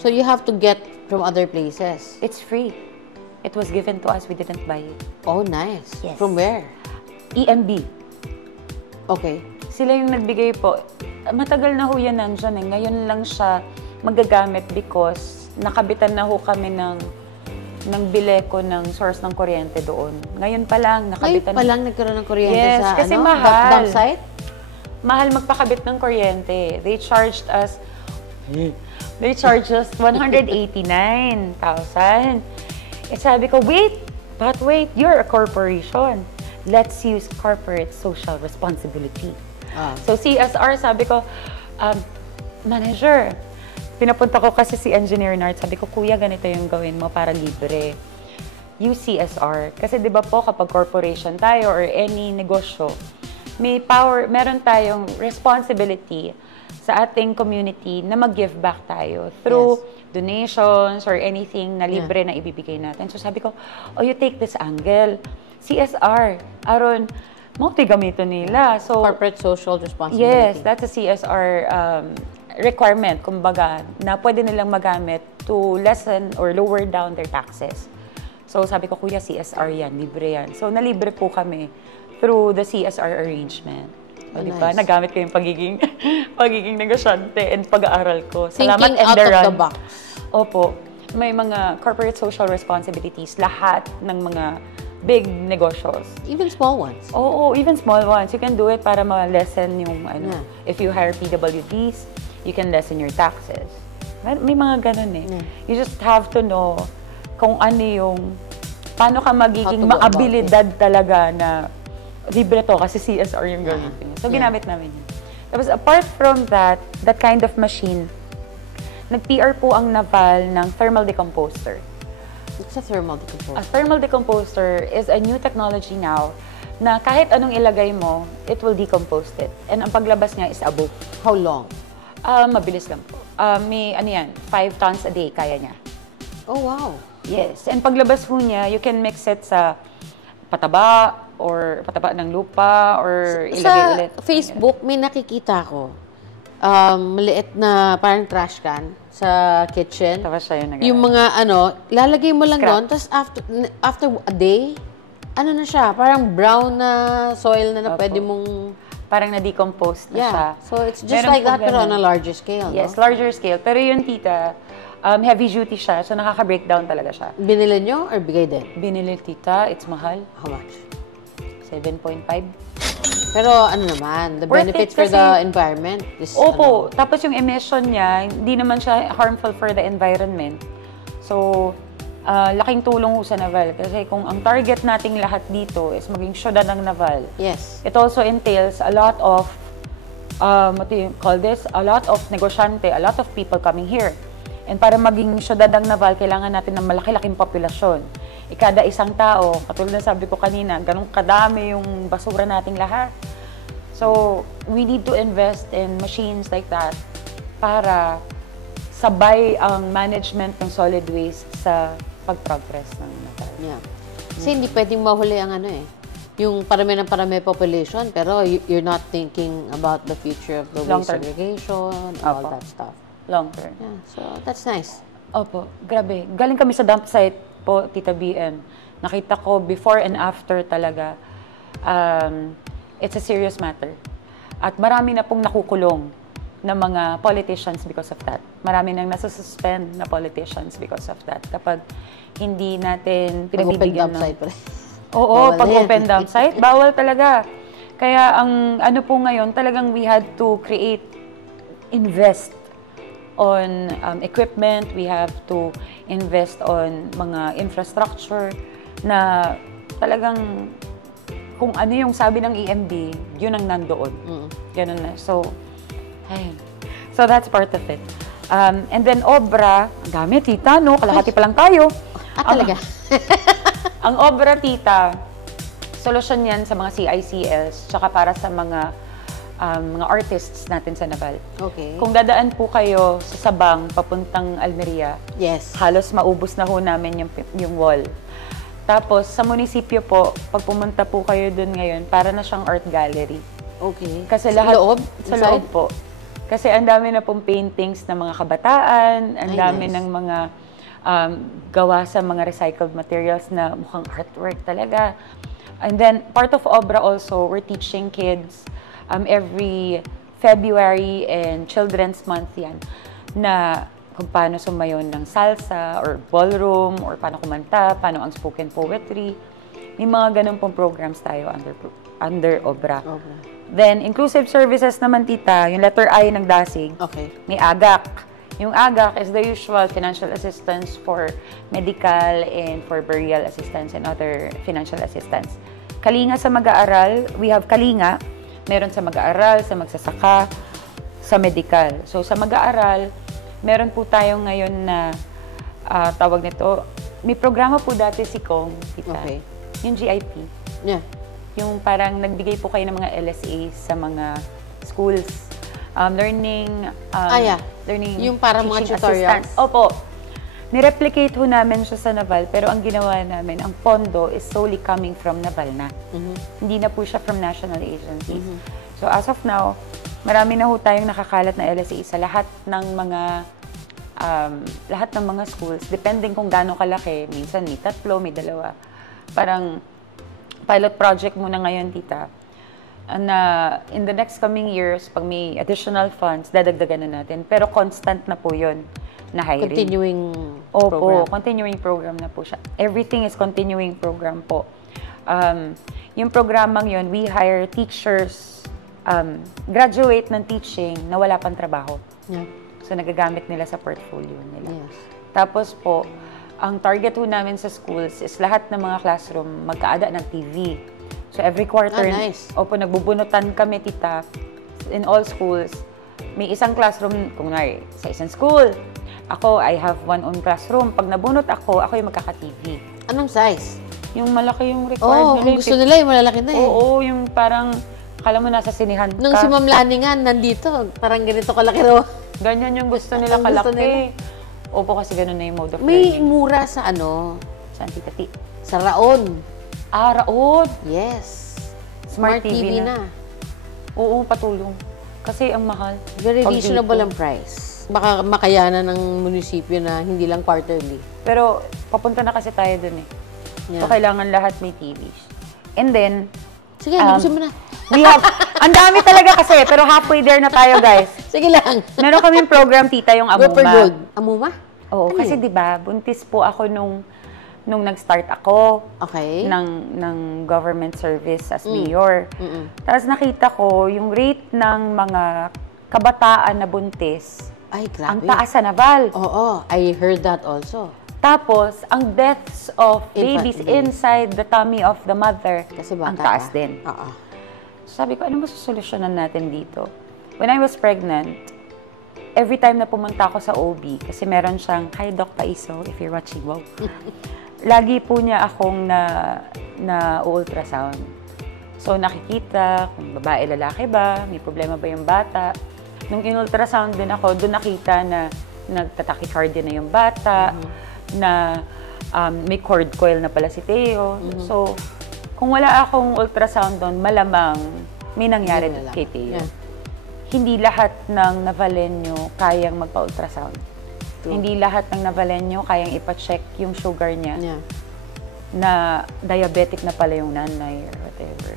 so you have to get from other places. It's free. It was given to us. We didn't buy it. Oh, nice. Yes. From where? EMB. Okay. Sila yung nagbigay po. Matagal na ho yan nandyan eh. Ngayon lang siya magagamit because nakabitan na ho kami ng bile ko ng source ng kuryente doon. Ngayon pa lang, nakabitan Ngayon pa lang nagkaroon ng kuryente Yes, sa kasi ano? mahal. Dump site? Mahal magpakabit ng kuryente. They charged us 189,000. Eh sabi ko, wait, you're a corporation. Let's use corporate social responsibility. So CSR, sabi ko, manager, pinapunta ko kasi si Engineer Nart, sabi ko, kuya, ganito yung gawin mo para libre. Use CSR. Kasi di ba po, kapag corporation tayo or any negosyo, may power, meron tayong responsibility sa ating community na mag-give back tayo through donations or anything na libre na ibibigay natin. So sabi ko, oh, you take this angle. CSR. Aron, gamito nila. So, Corporate social responsibility. yes, that's a CSR requirement, kumbaga, na pwede nilang magamit to lessen or lower down their taxes. So sabi ko, kuya, CSR yan, libre yan. So nalibre po kami through the CSR arrangement. O, diba? Nice. Nagamit ko yung pagiging negosyante and pag-aaral ko. Thinking Salamat, out of Enderan. the box. Opo. May mga corporate social responsibilities, lahat ng mga big negosyo. Even small ones. Oo, even small ones. You can do it para ma-lessen yung, Yeah. if you hire PWDs, you can lessen your taxes. May mga ganun eh. Yeah. You just have to know kung ano yung, paano ka magiging How to go about maabilidad talaga na libre to kasi CSR yung gamitin. So, Yeah. ginamit namin yun. Tapos, apart from that kind of machine, nag-PR po ang Naval ng thermal decomposer. It's a thermal A decomposer. thermal decomposer is a new technology now na kahit anong ilagay mo, it will decompose it. And ang paglabas niya is above. How long? Mabilis lang po. May, 5 tons a day kaya niya. Oh, wow. Yes. And paglabas ho niya, you can mix it sa pataba or pataba ng lupa or ilagay Sa ulit. Facebook, may nakikita ko. Maliit na parang trash can sa kitchen. Tapos siya yung Yung mga lalagay mo lang Scrap. doon, tapos after a day, na siya, parang brown na soil na Opo. pwede mong... Parang na-decompose na siya. Yeah. So it's just Meron like po that, pero on ganun. a larger scale, Yes, no? larger scale. Pero yun, tita, heavy duty siya, so nakaka-breakdown talaga siya. Binili nyo or bigay din? Binili, tita, it's mahal. How much? 7.5. Pero naman, the Worth benefits it for the kasi- environment is Opo, tapos yung emission niya, hindi naman siya harmful for the environment. So, laking tulong ho sa Naval. Kasi kung ang target nating lahat dito is maging syudad ng Naval, Yes. it also entails a lot of, what do you call this? A lot of negosyante, a lot of people coming here. And para maging syudad ng Naval, kailangan natin ng malaki-laking populasyon. Ikada isang tao, katulad na sabi ko kanina, ganun kadami yung basura nating lahat. So, we need to invest in machines like that para sabay ang management ng solid waste sa pag-progress ng Naval. Yeah. Kasi hindi pwedeng mahuli ang yung parami population, pero you're not thinking about the future of the waste Long-term. segregation, all Opo. that stuff. Long term. Yeah, so that's nice. Opo, grabe. Galing kami sa dump site po, Tita BM. Nakita ko before and after talaga. It's a serious matter. At marami na pong nakukulong na mga politicians because of that. Marami nang nasususpend na politicians because of that. Kapag hindi natin Pag-open pinagbibigyan dump site pala. Oo, Bawal pag-open yan. dump site, bawal talaga. Kaya ang po ngayon, talagang we had to invest on equipment, we have to invest on mga infrastructure na talagang kung ano yung sabi ng EMB, yun ang nandoon. Ganun na. So, ayun. So that's part of it. And then obra, ang dami, tita, no? Kalahati pa lang tayo. Talaga? Ang obra, tita, so solusyon yan sa mga CICLs, tsaka para sa mga artists natin sa Naval. Okay. Kung dadaan po kayo sa Sabang, papuntang Almeria, Yes. halos maubos na ho namin yung wall. Tapos, sa munisipyo po, pag pumunta po kayo dun ngayon, para na siyang art gallery. Okay. Kasi Sa lahat, loob? Sa Inside? loob po. Kasi ang dami na pong paintings ng mga kabataan, ang Ay, dami nice. ng mga gawa sa mga recycled materials na mukhang artwork talaga. And then, part of Obra also, we're teaching kids every February and Children's Month yan, na kung paano sumayon ng salsa or ballroom or paano kumanta, paano ang spoken poetry. May mga ganun pong programs tayo under Obra. Obra. Then, inclusive services naman, tita, yung letter I ng DASIG, Okay. may AGAC. Yung AGAC is the usual financial assistance for medical and for burial assistance and other financial assistance. Kalinga sa mag-aaral, we have Kalinga. Meron sa mag-aaral, sa magsasaka, sa medical. So, sa mag-aaral, meron po tayo ngayon na tawag nito, may programa po dati si Kong, tita. Okay. Yung GIP. Yeah. Yung parang nagbigay po kayo ng mga LSA sa mga schools. Learning Yung parang mga teaching tutorials. assistants. Opo. Nireplicate ho namin siya sa Naval, pero ang ginawa namin, ang pondo is solely coming from Naval na. Hindi na po siya from national agencies. So as of now, marami na ho tayong nakakalat na LSA sa lahat ng mga schools, depending kung gaano kalaki. Minsan may 3, may 2. Parang pilot project muna ngayon, tita. Na in the next coming years, pag may additional funds, dadagdagan na natin. Pero constant na po yun na hiring. Continuing Opo, program. continuing program na po siya. Everything is continuing program po. Yung programang yun, we hire teachers, graduate ng teaching na wala pang trabaho. Yeah. So, nagagamit nila sa portfolio nila. Yes. Tapos po, ang target po namin sa schools is lahat ng mga classroom magkaada ng TV. So, every quarter, nice. opo, nagbubunutan kami, tita, in all schools. May isang classroom, kung sa isang school, I have one own classroom. Pag nabunot ako yung magkaka-TV. Anong size? Yung malaki yung required nila. Kung gusto nila, yung malalaki na eh. Oo, yung parang, kala mo nasa sinihan ka. Nung si Ma'am Lani nga, nandito, parang ganito kalaki raw. Ganyan yung gusto nila Ang gusto kalaki. Opo, kasi ganun na yung mode of May learning. mura sa Saan, tita? sa Raon. Raon! Yes. Smart TV na. Oo, patulong. Kasi ang mahal. Very Pag reasonable dito. ang price. Baka makayanan ng munisipyo na hindi lang quarterly. Pero papunta na kasi tayo dun eh. Yeah. So, kailangan lahat may TVs. And then, Sige, lubusin mo na. we have, ang dami talaga kasi, pero halfway there na tayo, guys. Sige lang. Meron kaming program, tita, yung Good for Amuma. good. Amuma? Oo, Ano kasi yun? 'di ba, buntis po ako nung nag-start ako Okay. ng government service as mayor. Tapos nakita ko yung rate ng mga kabataan na buntis, Ay, ang grabe. taas sa Naval. Oo, I heard that also. Tapos, ang deaths of babies baby. inside the tummy of the mother, Kasi bata ang taas pa. din. Oo. Sabi ko, ano ba susolusyonan natin dito? When I was pregnant, every time na pumunta ako sa OB, kasi meron siyang, hi Doc Paiso, if you're watching, wow. Lagi po niya akong na ultrasound. So, nakikita kung babae, lalaki ba, may problema ba yung bata. Nung in-ultrasound din ako, doon nakita na nagtatachycardia na yung bata, na may cord coil na pala si Theo. So, kung wala akong ultrasound doon, malamang may nangyari Yun na lang. kay Theo. Yeah. Hindi lahat ng Navalenyo kayang magpa-ultrasound. True. Hindi lahat ng Navalenyo kayang ipa-check yung sugar niya Yeah. na diabetic na pala yung nanay or whatever.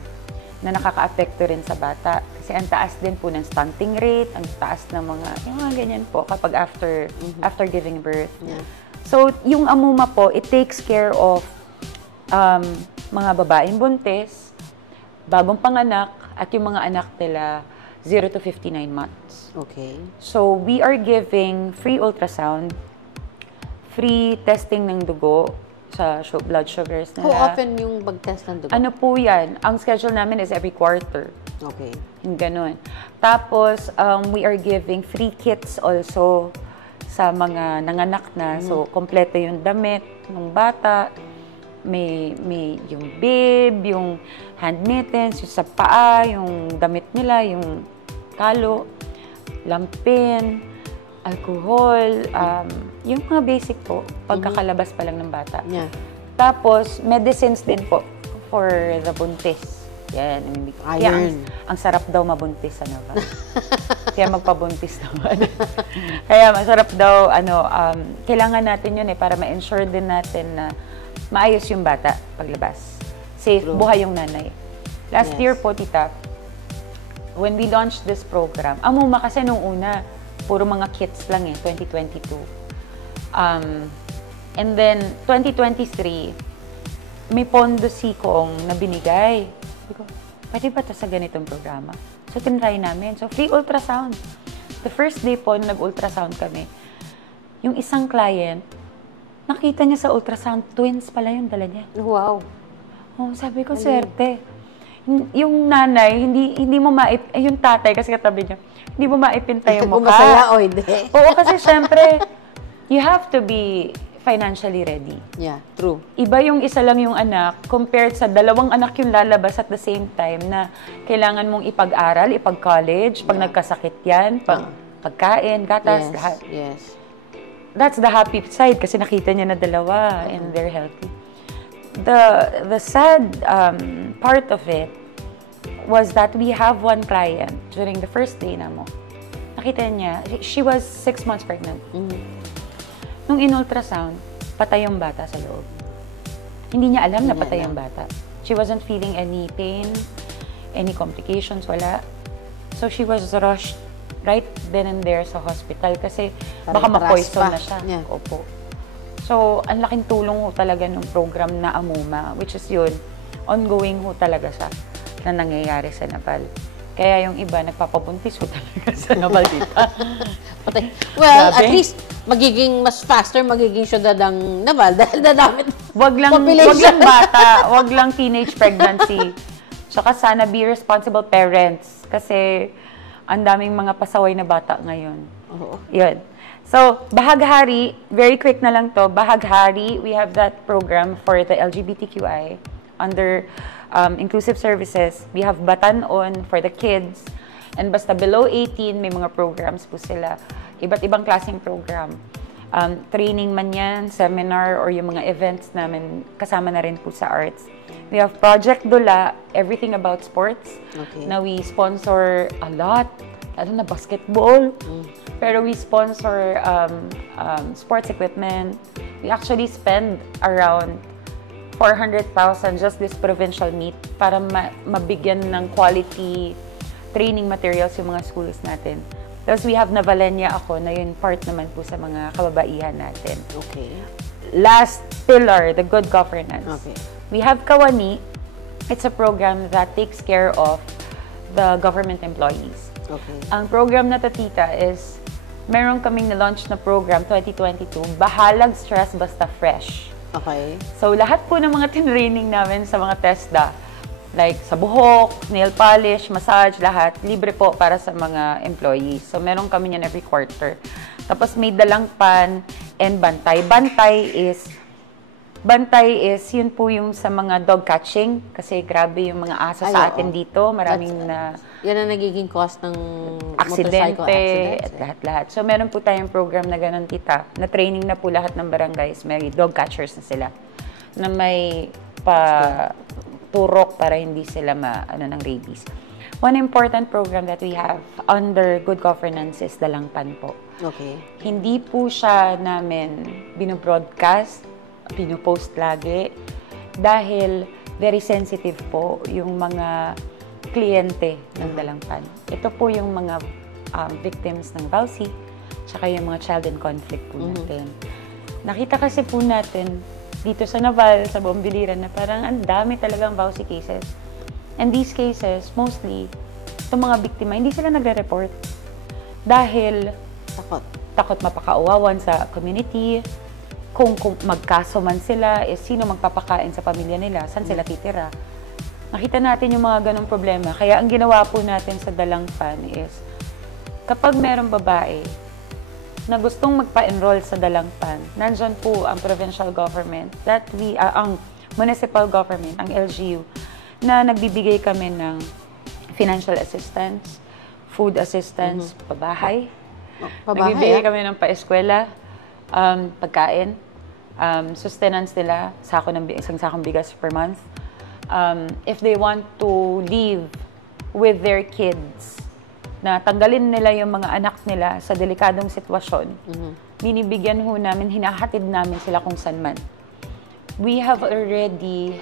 Na nakaka-apekto rin sa bata. Kasi ang taas din po ng stunting rate, ang taas ng yung mga ganyan po kapag after giving birth. Yeah. So, yung Amuma po, it takes care of mga babaeng buntis, bagong panganak, at yung mga anak nila 0 to 59 months. Okay. So, we are giving free ultrasound, free testing ng dugo sa blood sugars nila. How often yung pag-test ng dugo? Ano po yan? Ang schedule namin is every quarter. Okay. Yung ganun. Tapos, we are giving free kits also sa mga nanganak na. So, kompleto yung damit ng bata. may yung bib, yung hand mittens, yung sa paa, yung damit nila, yung talo, lampin, alcohol, yung mga basic po, pagkakalabas pa lang ng bata. Yeah. Tapos, medicines din po for the buntis. Yan. Kaya ang sarap daw mabuntis sa Naval. Kaya magpabuntis naman. Kaya masarap daw, kailangan natin yun para ma-ensure din natin na maayos yung bata paglabas. Safe, buhay yung nanay. Last year po, tita, when we launched this program, amuma kasi nung una, puro mga kits lang 2022. And then, 2023, may pondo sikong na binigay. Sabi ko, pwede ba ito sa ganitong programa? So, tinry namin. So, free ultrasound. The first day po, nag-ultrasound kami, yung isang client, nakita niya sa ultrasound, twins pala yung dala niya. Wow. Oh, sabi ko, swerte. Yung nanay, hindi mo yung tatay, kasi katabi niya, hindi mo maipinta yung mukha. Kung masaya o hindi. Oo, kasi syempre, you have to be financially ready. Yeah, true. Iba yung isa lang yung anak compared sa dalawang anak yung lalabas at the same time na kailangan mong ipag-aral, ipag-college, pag nagkasakit yan, pagkain, gatas, lahat. Yes. That's the happy side kasi nakita niya na dalawa and they're healthy. The sad part of it was that we have one client during the first day na mo. Nakita niya, she was 6 months pregnant. Nung in-ultrasound, patay yung bata sa loob. Hindi niya alam na patay yung bata. She wasn't feeling any pain, any complications, wala. So she was rushed right then and there sa hospital kasi baka ma-poison na siya. Yeah. Opo. So, ang laking tulong ho talaga ng program na Amuma, which is yun, ongoing ho talaga siya na nangyayari sa Naval. Kaya yung iba, nagpapabuntis ho talaga sa Naval dito. Well, Grabe. at least, magiging mas faster, magiging syudad ang Naval dahil dadamit Wag lang bata, wag lang teenage pregnancy. Tsaka sana be responsible parents kasi ang daming mga pasaway na bata ngayon. Oo. Yun. So, Bahaghari, very quick na lang to. Bahaghari, we have that program for the LGBTQI under inclusive services. We have Batanon for the kids. And basta below 18, may mga programs po sila. Iba't ibang klaseng program. Training man yan, seminar, or yung mga events namin, kasama na rin po sa arts. We have Project Dula, everything about sports. Okay. Na we sponsor a lot, lalo na basketball. Pero we sponsor sports equipment. We actually spend around 400,000 just this provincial meet para mabigyan ng quality training materials yung mga schools natin. Tapos we have Navalenya ako na yun part naman po sa mga kababaihan natin. Okay. Last pillar, the good governance. Okay. We have Kawani. It's a program that takes care of the government employees. Okay. Ang program na to, tita, is meron kaming na-launch na program 2022, Bahalag Stress Basta Fresh. Okay. So, lahat po ng mga tinraining namin sa mga TESDA, like sa buhok, nail polish, massage, lahat, libre po para sa mga employees. So, meron kami yan every quarter. Tapos, may dalang pan and bantay. Bantay is, yun po yung sa mga dog catching. Kasi grabe yung mga aso sa atin dito. Maraming Yan ang nagiging cause ng aksidente motorcycle accidents. at lahat-lahat. So, meron po tayong program na ganun, tita, na training na po lahat ng barangays. May dog catchers na sila. Na may turok para hindi sila ng rabies. One important program that we have under good governance is Dalangpan po. Okay. Hindi po siya namin binobroadcast, pinopost lagi, dahil very sensitive po yung mga kliyente ng Dalangpan. Ito po yung mga victims ng VAUSI, tsaka yung mga child in conflict po natin. Nakita kasi po natin dito sa Naval, sa buong biliran, na parang ang dami talagang VAUSI cases. And these cases, mostly, itong mga biktima, hindi sila nagre-report. Dahil takot mapakauwawan sa community. Kung magkaso man sila, sino magpapakain sa pamilya nila, saan sila titira. Nakita natin yung mga ganong problema. Kaya ang ginawa po natin sa Dalangpan is, kapag merong babae na gustong magpa-enroll sa Dalangpan, nandyan po ang provincial government that ang municipal government, ang LGU, na nagbibigay kami ng financial assistance, food assistance, pabahay. Nagbibigay kami ng paeskwela, pagkain, sustenance nila, isang sakong bigas per month. If they want to live with their kids, na tanggalin nila yung mga anak nila sa delikadong sitwasyon, binibigyan ho namin, hinahatid namin sila kung saan man. We have already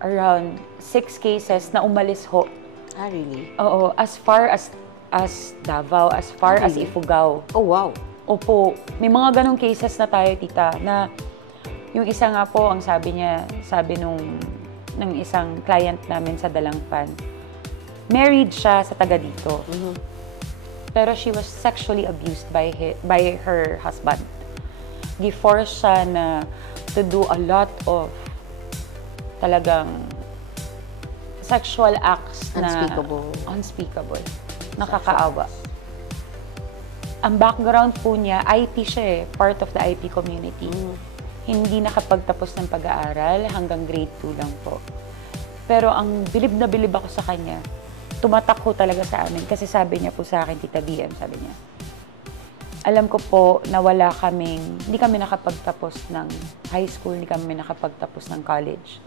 around 6 cases na umalis ho. Ah, really? Oo, as far as Davao, as far as Ifugao. Oh, wow. Opo, may mga ganong cases na tayo, tita, na yung isa nga po, ang sabi ng isang client namin sa Dalangpan, married siya sa taga dito. Pero she was sexually abused by her husband. Gi-force siya na to do a lot of talagang sexual acts na unspeakable. Nakakaawa. Ang background po niya, IP siya part of the IP community. Hindi nakapagtapos ng pag-aaral, hanggang grade 2 lang po. Pero ang bilib na bilib ako sa kanya, tumatak ko talaga sa amin. Kasi sabi niya po sa akin, Tita BM, sabi niya, alam ko po na hindi kami nakapagtapos ng high school, hindi kami nakapagtapos ng college.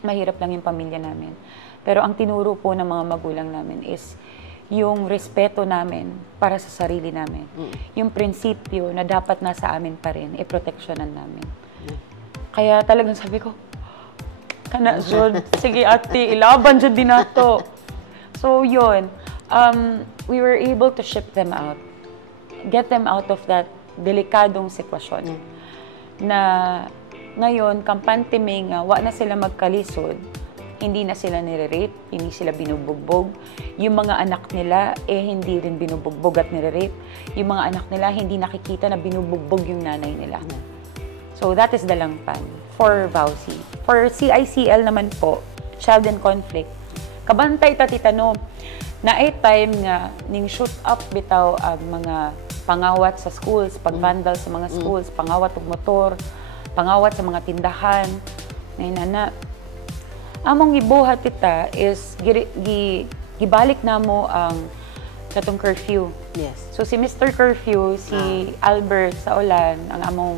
Mahirap lang yung pamilya namin. Pero ang tinuro po ng mga magulang namin is yung respeto namin para sa sarili namin. Yung prinsipyo na dapat nasa amin pa rin, proteksyonan namin. Kaya talagang sabi ko, kana, Jod, sige ate, ilaban dyan din nato. So yun, we were able to ship them out. Get them out of that delikadong sitwasyon. Na ngayon, kampante may nga, wa na sila magkalisod, hindi na sila nire-rape, hindi sila binubugbog. Yung mga anak nila, hindi rin binubugbog at nire-rape. Yung mga anak nila, hindi nakikita na binubugbog yung nanay nila. So, that is Dalangpan for VAUSI. For CICL naman po, Child in Conflict, kabantay tatitano, na time nga, ning shoot up bitaw ang mga pangawat sa schools, pag-vandal sa mga schools, pangawat og motor, pangawat sa mga tindahan. Ngayon na, among gibuhat tita is gibalik na mo ang katong curfew. Yes. So si Mr. Curfew, si Albert sa Ulan, ang among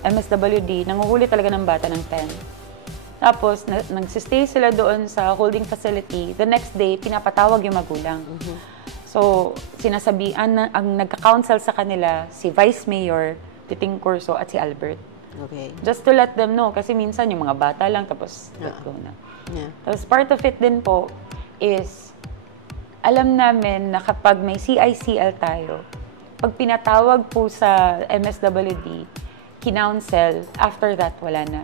MSWD, nanguhuli talaga ng bata ng 10. Tapos nagsistay sila doon sa holding facility. The next day, pinapatawag yung magulang. So sinasabihan na ang nagka-counsel sa kanila si Vice Mayor Titing Corso at si Albert. Okay. Just to let them know, kasi minsan yung mga bata lang, tapos let go na. Yeah. Tapos part of it din po is, alam namin na kapag may CICL tayo, pag pinatawag po sa MSWD, kinounsel, after that, wala na.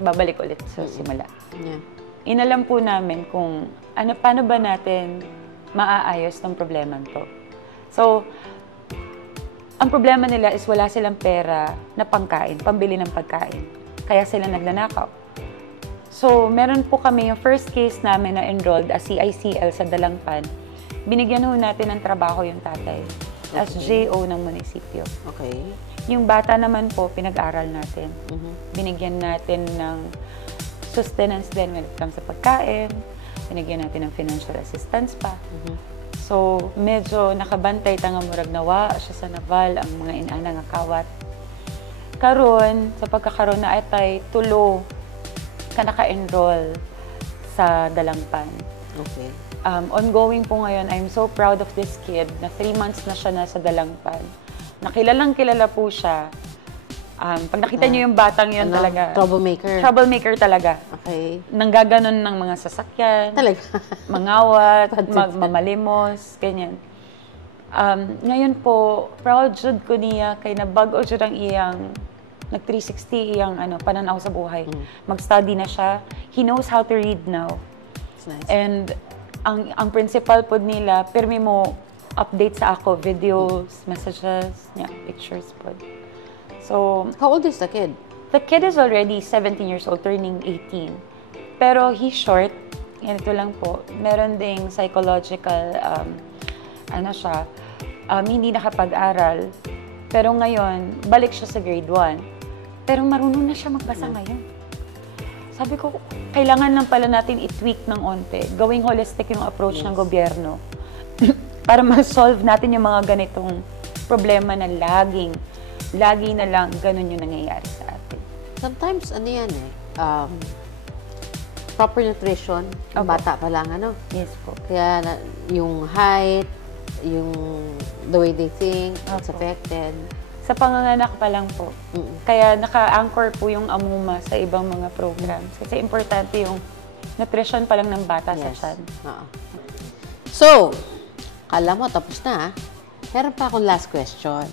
Babalik ulit sa simula. Yeah. Inalam po namin kung paano ba natin maaayos ng problema to. So, ang problema nila is wala silang pera na pangkain, pambili ng pagkain. Kaya sila nagnanakaw. So, meron po kami yung first case namin na enrolled as CICL sa Dalangpan. Binigyan ho natin ng trabaho yung tatay as JO ng munisipyo. Okay. Yung bata naman po, pinag-aral natin. Binigyan natin ng sustenance din when it comes sa pagkain. Binigyan natin ng financial assistance pa. So, medyo nakabantay tanga murag nawa siya sa Naval ang mga inana nga kawat. Karon, sa pagkakaroon na atay tulo ka naka-enroll sa Dalangpan. Okay. Ongoing po ngayon, I'm so proud of this kid na 3 months na siya nasa Dalangpan. Nakilalang-kilala po siya. Pag nakita niyo yung batang yun talaga. Troublemaker. Troublemaker talaga. Okay. Nanggaganon ng mga sasakyan. Talaga. Mangawat, mamalimos, ganyan. Ngayon po, proud jud ko niya kay nabago jud ang iyang nag-360 iyang pananaw sa buhay. Mag-study na siya. He knows how to read now. It's nice. And ang principal po nila, pirmi mo update sa ako, videos, messages, pictures po. So, how old is the kid? The kid is already 17 years old, turning 18. Pero he's short. Yan, ito lang po. Meron ding psychological, hindi nakapag-aral. Pero ngayon, balik siya sa grade 1. Pero marunong na siya magbasa ngayon. sabi ko, kailangan lang pala natin i-tweak ng onte. Gawing holistic yung approach ng gobyerno para ma-solve natin yung mga ganitong problema na lagi na lang ganun yung nangyayari sa atin. Sometimes, ano yan proper nutrition, yung bata pa lang, ano? Yes po. Kaya yung height, the way they think, it's affected. Sa panganganak pa lang po. Kaya naka-anchor po yung AMUMA sa ibang mga programs. Kasi importante yung nutrition pa lang ng bata sa tiyan. So, kala mo tapos na. Meron pa akong last question.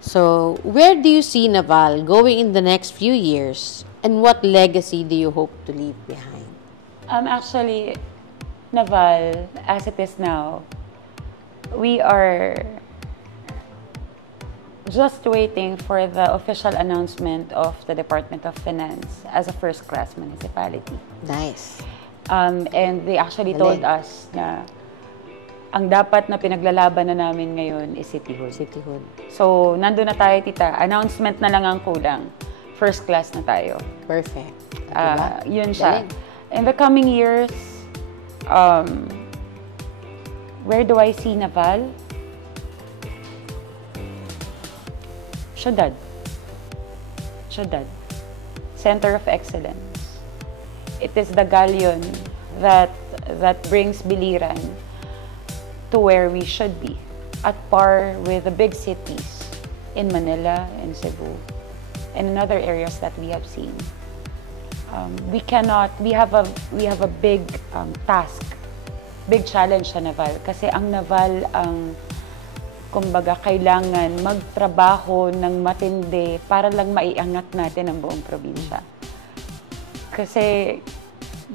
So, where do you see Naval going in the next few years? And what legacy do you hope to leave behind? Actually, Naval, as it is now, we are just waiting for the official announcement of the Department of Finance as a first-class municipality. Nice. And they actually told us na ang dapat na pinaglalaban na namin ngayon is cityhood. So, nandun na tayo, tita. Announcement na lang ang kulang. First class na tayo. Perfect. Yun siya. In the coming years, where do I see Naval? Syudad. Center of excellence. It is the galleon that brings Biliran to where we should be, at par with the big cities in Manila and Cebu and in other areas that we have seen. We have a big task, big challenge sa Naval kasi ang Naval ang kumbaga, kailangan magtrabaho ng matindi para lang maiangat natin ang buong probinsya. Kasi,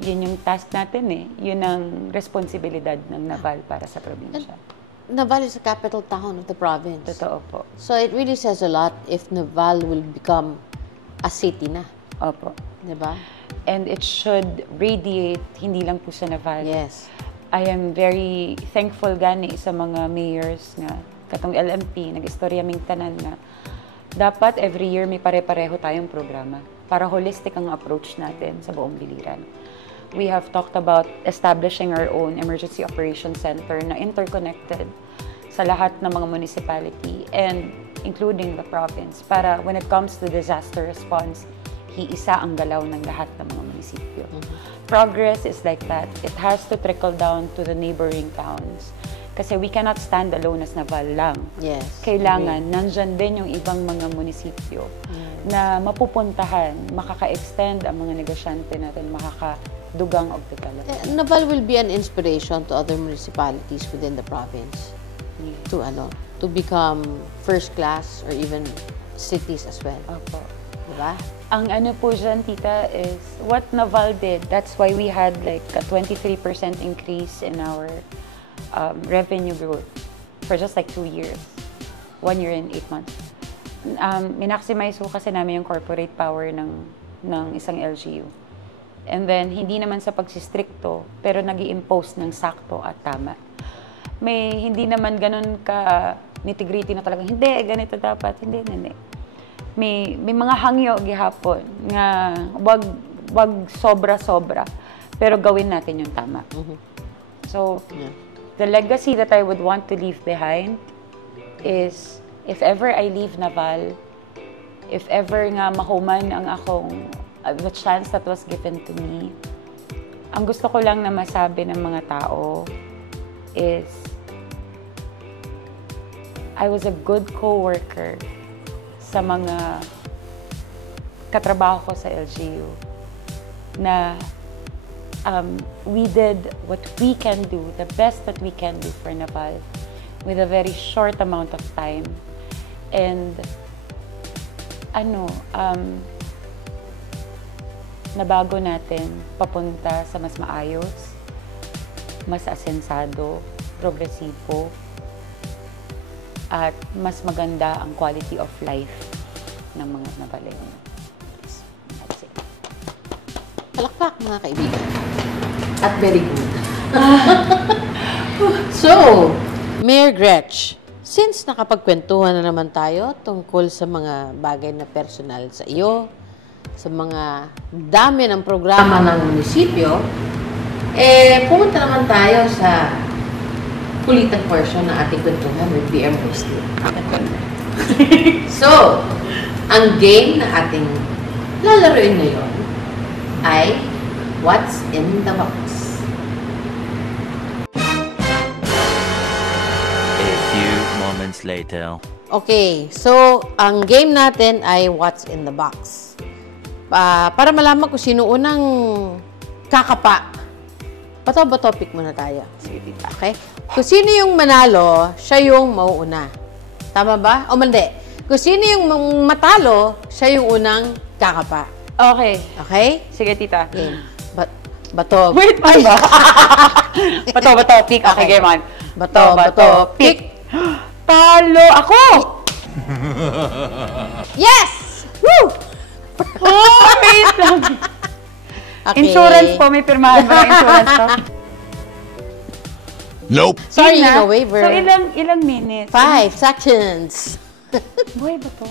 yun yung task natin Yun ang responsibilidad ng Naval para sa probinsya. Naval is the capital town of the province. Totoo po. So, it really says a lot if Naval will become a city na. Opo. Diba? And it should radiate, hindi lang po sa Naval. Yes. I am very thankful gani sa mga mayors nga katong LMP, nag-istorya ming tanan na dapat every year may pare-pareho tayong programa para holistic ang approach natin sa buong Biliran. We have talked about establishing our own emergency operations center na interconnected sa lahat ng mga municipality and including the province para when it comes to disaster response, iisa ang galaw ng lahat ng mga munisipyo. Progress is like that. It has to trickle down to the neighboring towns. Kasi we cannot stand alone as Naval lang. Yes. Kailangan, nandyan din yung ibang mga munisipyo na mapupuntahan, makaka-extend ang mga negosyante natin, makakadugang og development. Naval will be an inspiration to other municipalities within the province to become first class or even cities as well. Opo. Diba? Ang ano po dyan, tita, is what Naval did. That's why we had like a 23% increase in our revenue growth for just like 2 years. 1 year and 8 months. Minaximize po kasi namin yung corporate power ng isang LGU. And then, hindi naman sa pagsistrikto, pero nag-i-impose ng sakto at tama. Hindi naman ganun ka nitty-gritty na talagang, hindi, ganito dapat, hindi. May mga hangyo gihapon nga wag sobra-sobra, pero gawin natin yung tama. So, the legacy that I would want to leave behind is, if ever I leave Naval, if ever nga mahuman ang akong, the chance that was given to me, ang gusto ko lang na masabi ng mga tao is, I was a good co-worker sa mga katrabaho ko sa LGU na we did what we can do, the best that we can do for Naval with a very short amount of time. And nabago natin papunta sa mas maayos, mas asensado, progresibo, at mas maganda ang quality of life ng mga Navaleño. That's it. Palakpak, mga kaibigan. At very good. So, Mayor Gretch, since nakapagkwentuhan na naman tayo tungkol sa mga bagay na personal sa iyo, sa mga dami ng programa ng munisipyo, pumunta naman tayo sa kulitan portion ng ating kwentuhan with BM Roslyn. So, ang game na ating lalaroin ngayon ay What's in the Box? A few moments later. Okay, so ang game natin ay What's in the Box. Para malaman kung sino unang kakapa. Bato pick muna tayo. Sige, tita. Okay? Kung sino yung manalo, siya yung mauuna. Tama ba? O mandi. Kung sino yung matalo, siya yung unang kakapa. Okay. Okay? Sige, tita. Game. Bato. Wait, ano ba? Bato, pick. Okay, game on. Bato, pick. Talo ako! Yes! Woo! Oh, wait lang. Okay. Insurance po, may pirmahan mo ng insurance to. Nope. Sorry, Yun na. no waiver. So, ilang minutes? 5 seconds. Buhay ba to?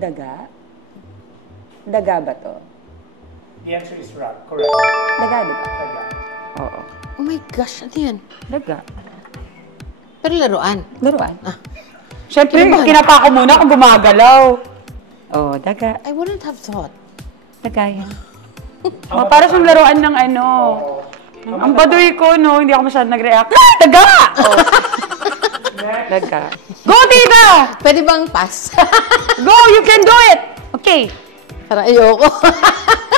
Daga? Daga ba to? The answer is right. Correct. Daga, diba? Daga. Oo. Oh my gosh, ano yan? Daga. Pero laruan. Laruan. Siyempre, kinapa ko muna kung gumagalaw. Oh, daga. I wouldn't have thought. Daga yan. Para siyang laruan ng ano. Ang baduy ko, no? Hindi ako masyadong nag-react. Daga! Oh. Daga. Go, tita! Pwede bang pass? Go! You can do it! Okay. Parang ayoko.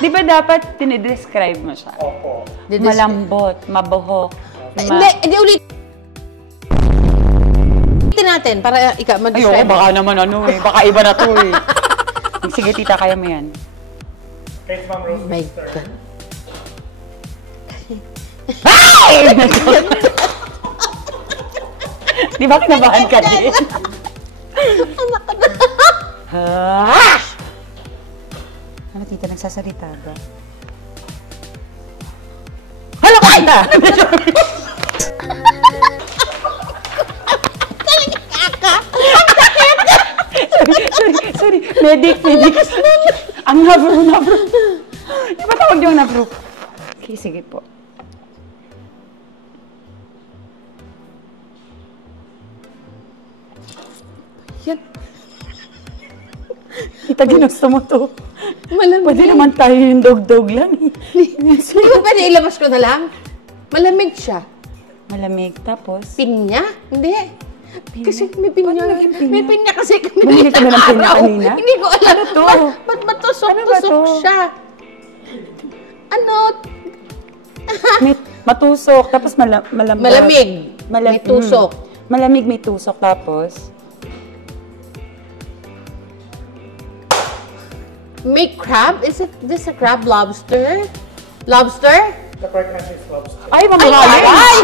Di ba dapat dinidescribe mo siya? Opo. Malambot, mabuhok. Hindi ulit. Ulitin natin para Ayoko, mag-describe. baka naman ano eh. Baka iba na to eh. Sige, tita, kaya mo yan. Thanks, Ma'am Rose. Oh my God. Di ba kinabahan ka din? Anak ka na. Ano, tita, nagsasalita ba? Hala ka na! Sorry. Medic. Ang nabro. Di ba tawag yung nabro? Okay, sige po. Yan. Kita, ginusto mo to. Malamig. Pwede naman tayo yung dog-dog lang. Di ba pwede ilabas ko na lang? Malamig siya. Malamig, tapos? Pinya? Hindi. Kasi may pinya. Paano naging pinya? May pinya kasi kami Bumili ka na ng pinya kanina? Hindi ko alam. Ano to? Ba't matusok Ano ba to? siya? Ano? Matusok, tapos malambot. Malamig. May tusok. Malamig, may tusok, tapos? May crab? Is it this a crab? Lobster? Lobster? The correct answer is lobster. Ay, mamahali! Ay!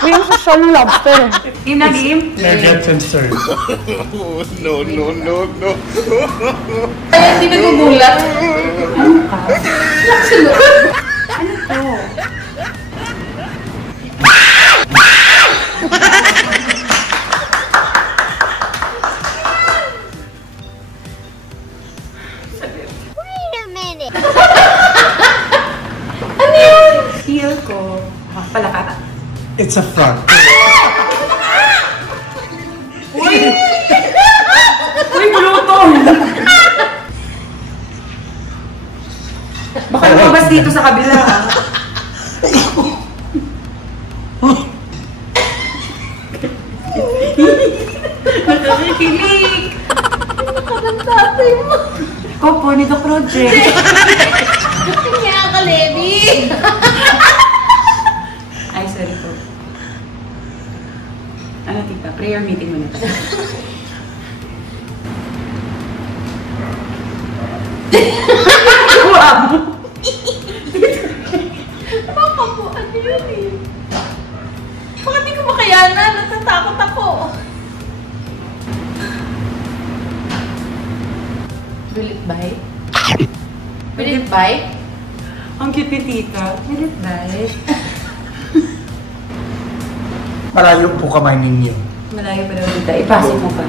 Uy, ang social ng lobster. Game na game? Nerget and sir. No. Ay, hindi nagugulat. Feel ko. Palaka. It's a frog. Uy, bulutong! Baka lumabas dito sa kabila. Nakakikilig! Tatay mo. Kopo, nito project. Kanya ka, Levi. Ay, sorry po. Ano, tita? Prayer meeting muna tayo. Baka po, ano yun eh? Baka di ko makayanan. Natatakot ako. Will it bite? Will it bite? Ang cute ni tita. Pilit ba? Malayo po kamay ninyo. Malayo pa daw dito. Ipasok mo pa.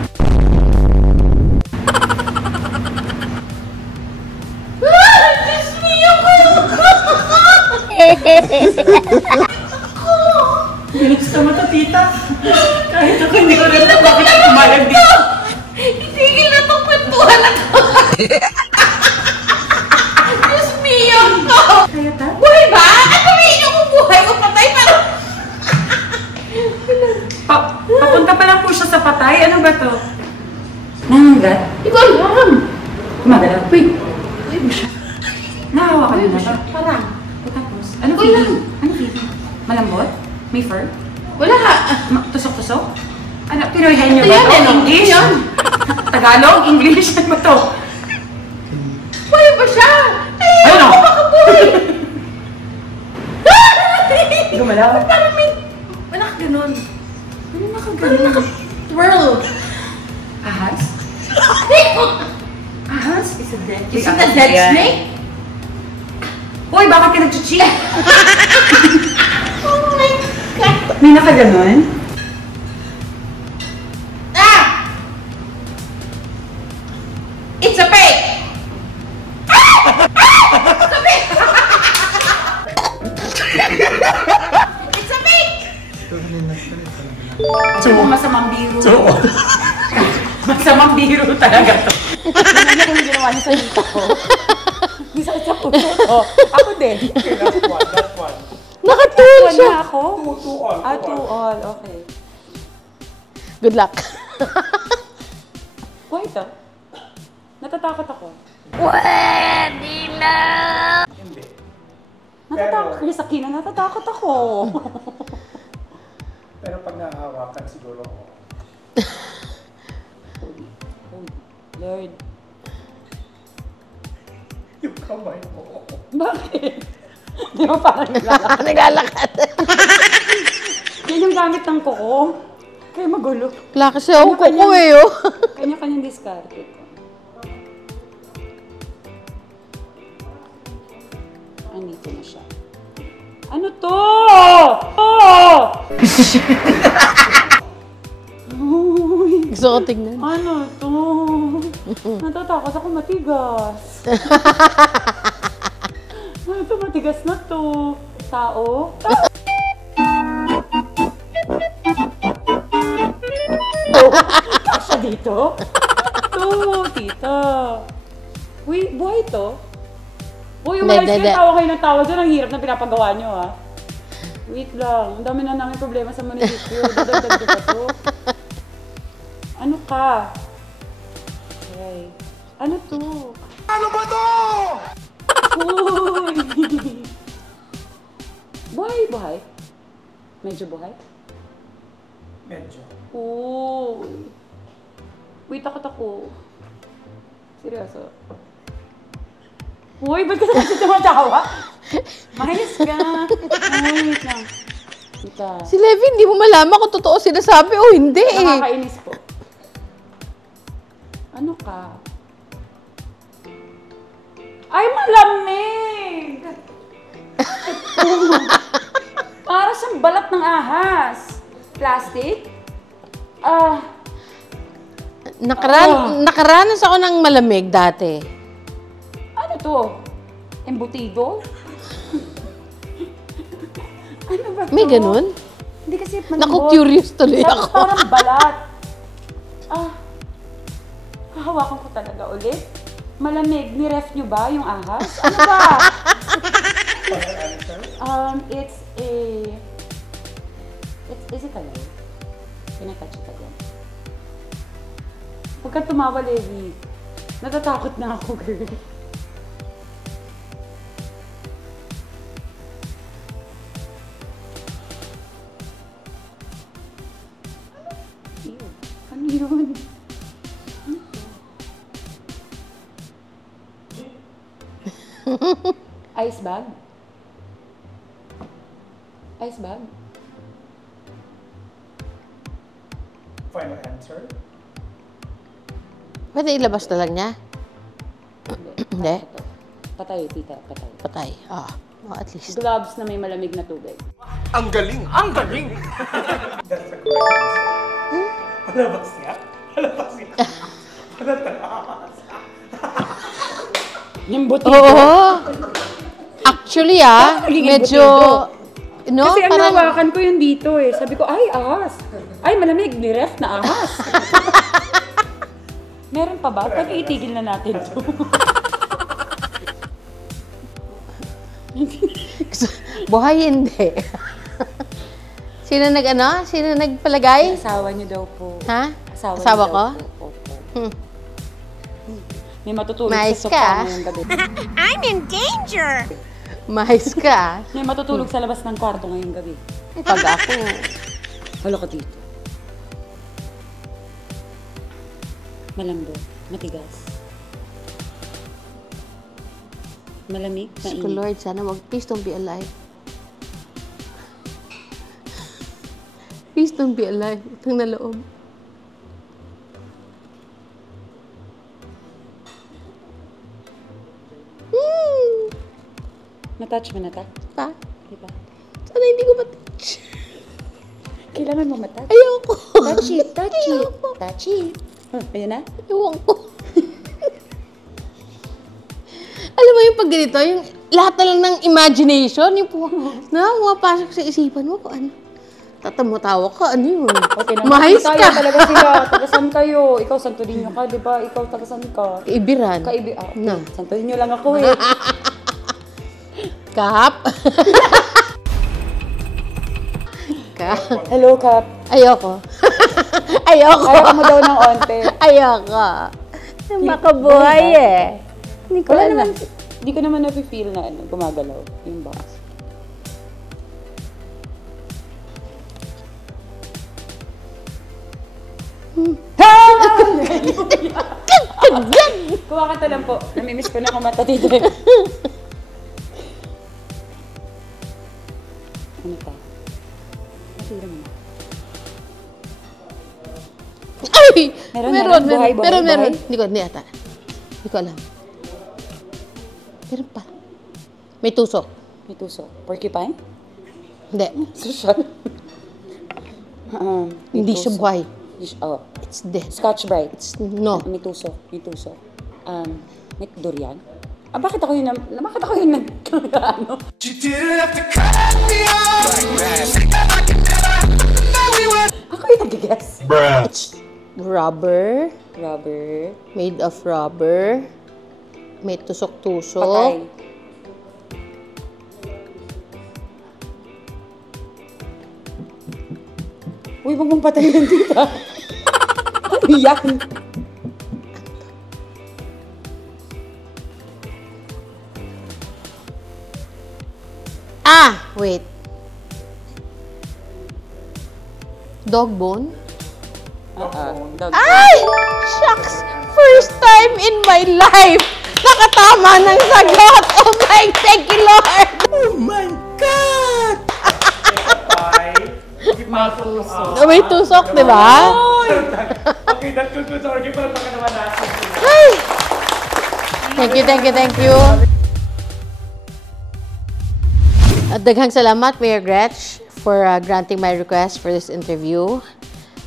Bilis na mata, tita. Kahit ako hindi ko rin na bakit ako pumayag dito. Itigil na itong kwentuhan na to. Diyos mio to. Kaya ta? Buhay ba? At sabihin niyo kung buhay o patay pero... Papunta pa lang po siya sa patay. Ano ba to? Nangangat? Hindi ko alam. Gumagalaw. Wait. Wait mo siya. Nahawakan mo na siya. Parang. Tapos, ano feeling? Ano feeling? Malambot? May fur? Wala ka. Tusok-tusok? Ano, Pinoyhan niyo Ito ba yan, to? ano? English? Yan. Tagalog? English? Ano ba to? Buhay ba siya? Ano? Ako makabuhay. Gumalaw? Parang may... Anak, ganun. Ano nakagaling? Twirl. Ahas? Ahas? Is it dead? Is Is it a dead snake? Hoy, bakit ka nag-cheat? Oh my God. May nakaganon? Ah! It's a fake! It's a fake! So, masamang biro. Masamang biro talaga to. Ano kung ginawa niya sa dito ko? May sakit sa puso to. Ako din. Okay, that's one. That's one. Nakatoon One siya. na ako? Two all. Ah, two all. Okay. Good luck. Why ito? Natatakot ako. Hindi. Natatakot. Kaya sa kina, natatakot ako. Pero pag nahahawakan, siguro ako. Holy Lord. Yung kamay mo. Bakit? Di ba parang naglalakad? Naglalakad. Yan yung gamit ng kuko. Kaya magulo. Wala kasi ako kuko eh, oh. Kanya-kanyang diskarte ko. Andito na siya. Ano to? Oh! Uy, Gusto ko tignan. ano to? Natatakot ako matigas. Ano to? Matigas na to. Tao? Tao? Kasya dito? To, tita. Uy, buhay to? Uy, umalis Hindi. kayo, tawa kayo ng tawa dyan. Ang hirap na pinapagawa nyo, ha? Wait lang. Ang dami na namin problema sa munisipyo. Dadagdag ko pa to. Ano ka? Okay. Ano to? Ano ba to? Uy! Buhay? Medyo buhay? Medyo. Uy! Uy, takot ako. Seryoso. Uy, ba't ka sa tumatawa? Mahayos ka. Uy, wait lang. Tita. Si Levi, hindi mo malaman kung totoo sinasabi o hindi eh. Nakakainis po. Ano ka? Ay, malamig! Para siyang balat ng ahas. Plastic? Nakaranas ako ng malamig dati. Ano to? Embutido? Ano ba to? May ganun? Hindi kasi malambot. Naku-curious tuloy Tapos ako. parang balat. Hahawakan ko talaga ulit. Malamig. Ni-ref nyo ba yung ahas? Ano ba? It's a... Is it alive? Can I touch it again? Huwag kang tumawa, Levi. Natatakot na ako, girl. Ew. Ano yun? Ice bag? Ice bag? Final answer? Pwede ilabas na lang niya? Hindi? Patay, tita. Patay. Patay. At least. Gloves na may malamig na tubig. Ang galing! Ang galing! That's the correct answer. Palabas niya? Palabas niya? Yung butido. Oo. Actually, medyo... No, Kasi ang parang... nawakan ko yun dito eh. Sabi ko, ay, ahas. Ay, malamig. Niref na ahas. Meron pa ba? Pag itigil na natin ito. Buhay hindi. Sino Sino nagpalagay? Asawa niyo daw po. Ha? Asawa Asawa niyo ko? daw po. Opo. Hmm. May matutulog Mais sa ka. sofa ngayong gabi. Mahis ka. May matutulog sa labas ng kwarto ngayong gabi. Pag ako, Wala ka dito. Malambot. Matigas. Malamig. Diyos ko, Mainit. Lord, sana please don't be alive. Please don't be alive. Utang na loob. Matouch mo na ta? Pa? Diba? Sana hindi ko matouch. Kailangan mo matouch. Ayoko. Touch it, touch it. Ayoko. Touch it. Ayun na? Ewan ko. Alam mo yung pag ganito, yung lahat na lang ng imagination, yung pumapasok sa isipan mo, ano? Tatamo-tawa ka, ano yun? Okay na. Mahis Tayo ka. talaga sila. Tagasan kayo. Ikaw, Santo Niño ka, di ba? Ikaw, tagasan ka. Ibiran. No. Santo Niño lang ako eh. Kap. Kap. Hello, Kap. Ayoko. Ayoko. Ayaw mo daw ng onte. Ayoko. Makabuhay eh. Hindi ko Wala alam. naman, di ko naman na-feel na gumagalaw yung box. Kumakanta lang po. Namimiss ko na kumanta dito. Ano pa? Nasira mo na. Ay! Meron, meron. buhay. Meron. Hindi ata. Hindi ko alam. Meron pa. May tusok. May tusok. Porcupine? Hindi. Social. Hindi siya buhay. Oh. It's dead. Scotch Brite. No. May tusok. May tusok. May durian? Bakit ako yung ano? Ako yung nag-guess. It's rubber. Rubber. Made of rubber. May tusok-tusok. Patay. Uy, wag mong patay lang dito. Ano yan? Wait. Dog bone? Dog. Ay! Shucks! First time in my life! Nakatama ng sagot! Oh my, thank you, Lord! Oh my God! May tusok, di ba? Okay, that's good. Sorry, parang baka naman nasin. Ay! Thank you. At daghang salamat, Mayor Gretch, for granting my request for this interview.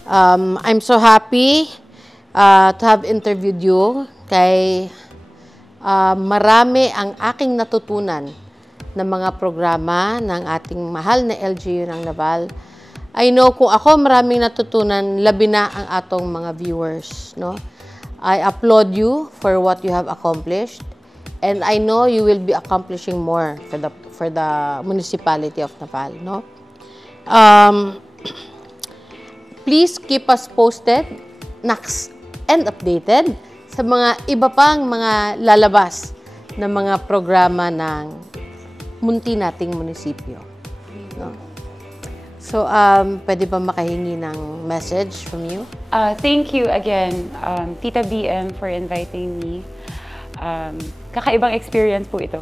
I'm so happy to have interviewed you kay marami ang aking natutunan ng mga programa ng ating mahal na LGU ng Naval. I know kung ako maraming natutunan, labi na ang atong mga viewers, no? I applaud you for what you have accomplished, and I know you will be accomplishing more for the municipality of Naval, no? Please keep us posted next and updated sa mga iba pang mga lalabas na mga programa ng munti nating munisipyo, no? So, pwede ba makahingi ng message from you? Thank you again, Tita BM, for inviting me. Kakaibang experience po ito.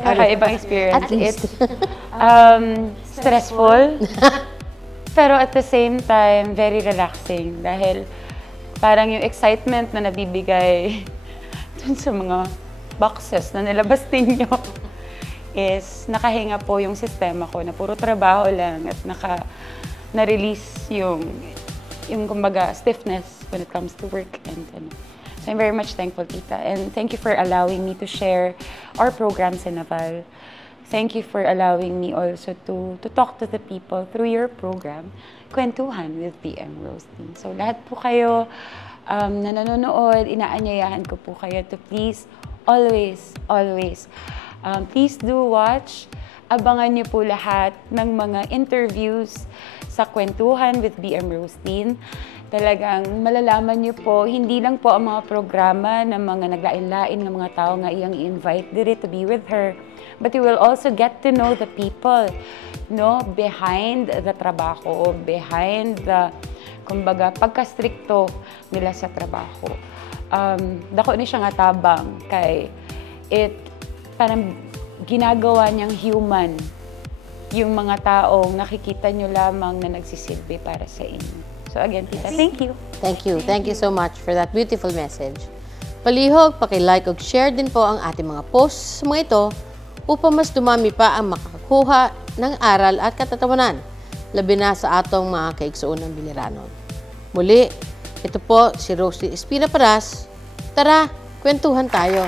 Kakaibang experience. At least. It's stressful, pero at the same time, very relaxing. Dahil parang yung excitement na nabibigay dun sa mga boxes na nilabas ninyo is nakahinga po yung sistema ko na puro trabaho lang at na-release yung yung kumbaga stiffness when it comes to work and so I'm very much thankful, Tita, and thank you for allowing me to share our programs in Naval. Thank you for allowing me also to talk to the people through your program, Kwentuhan with PM Roslyn. So lahat po kayo na nanonood, inaanyayahan ko po kayo to please always please do watch. Abangan niyo po lahat ng mga interviews sa Kwentuhan with BM Roslyn. Talagang malalaman niyo po, hindi lang po ang mga programa ng mga naglain-lain ng mga tao nga iyang i-invite diri to be with her. But you will also get to know the people, no, behind the trabaho, behind the, kumbaga, pagka-stricto nila sa trabaho. Dako ni siya nga tabang kay parang ginagawa niyang human yung mga taong nakikita niyo lamang na nagsisilbi para sa inyo. So again, Tita, thank you. Thank you. Thank you so much for that beautiful message. Palihog, paki-like o share din po ang ating mga posts sa mga ito upang mas dumami pa ang makakakuha ng aral at katatawanan, labi na sa atong mga kaigsuunang biliranon. Muli, ito po si Roslyn Espina Paras. Tara, kwentuhan tayo.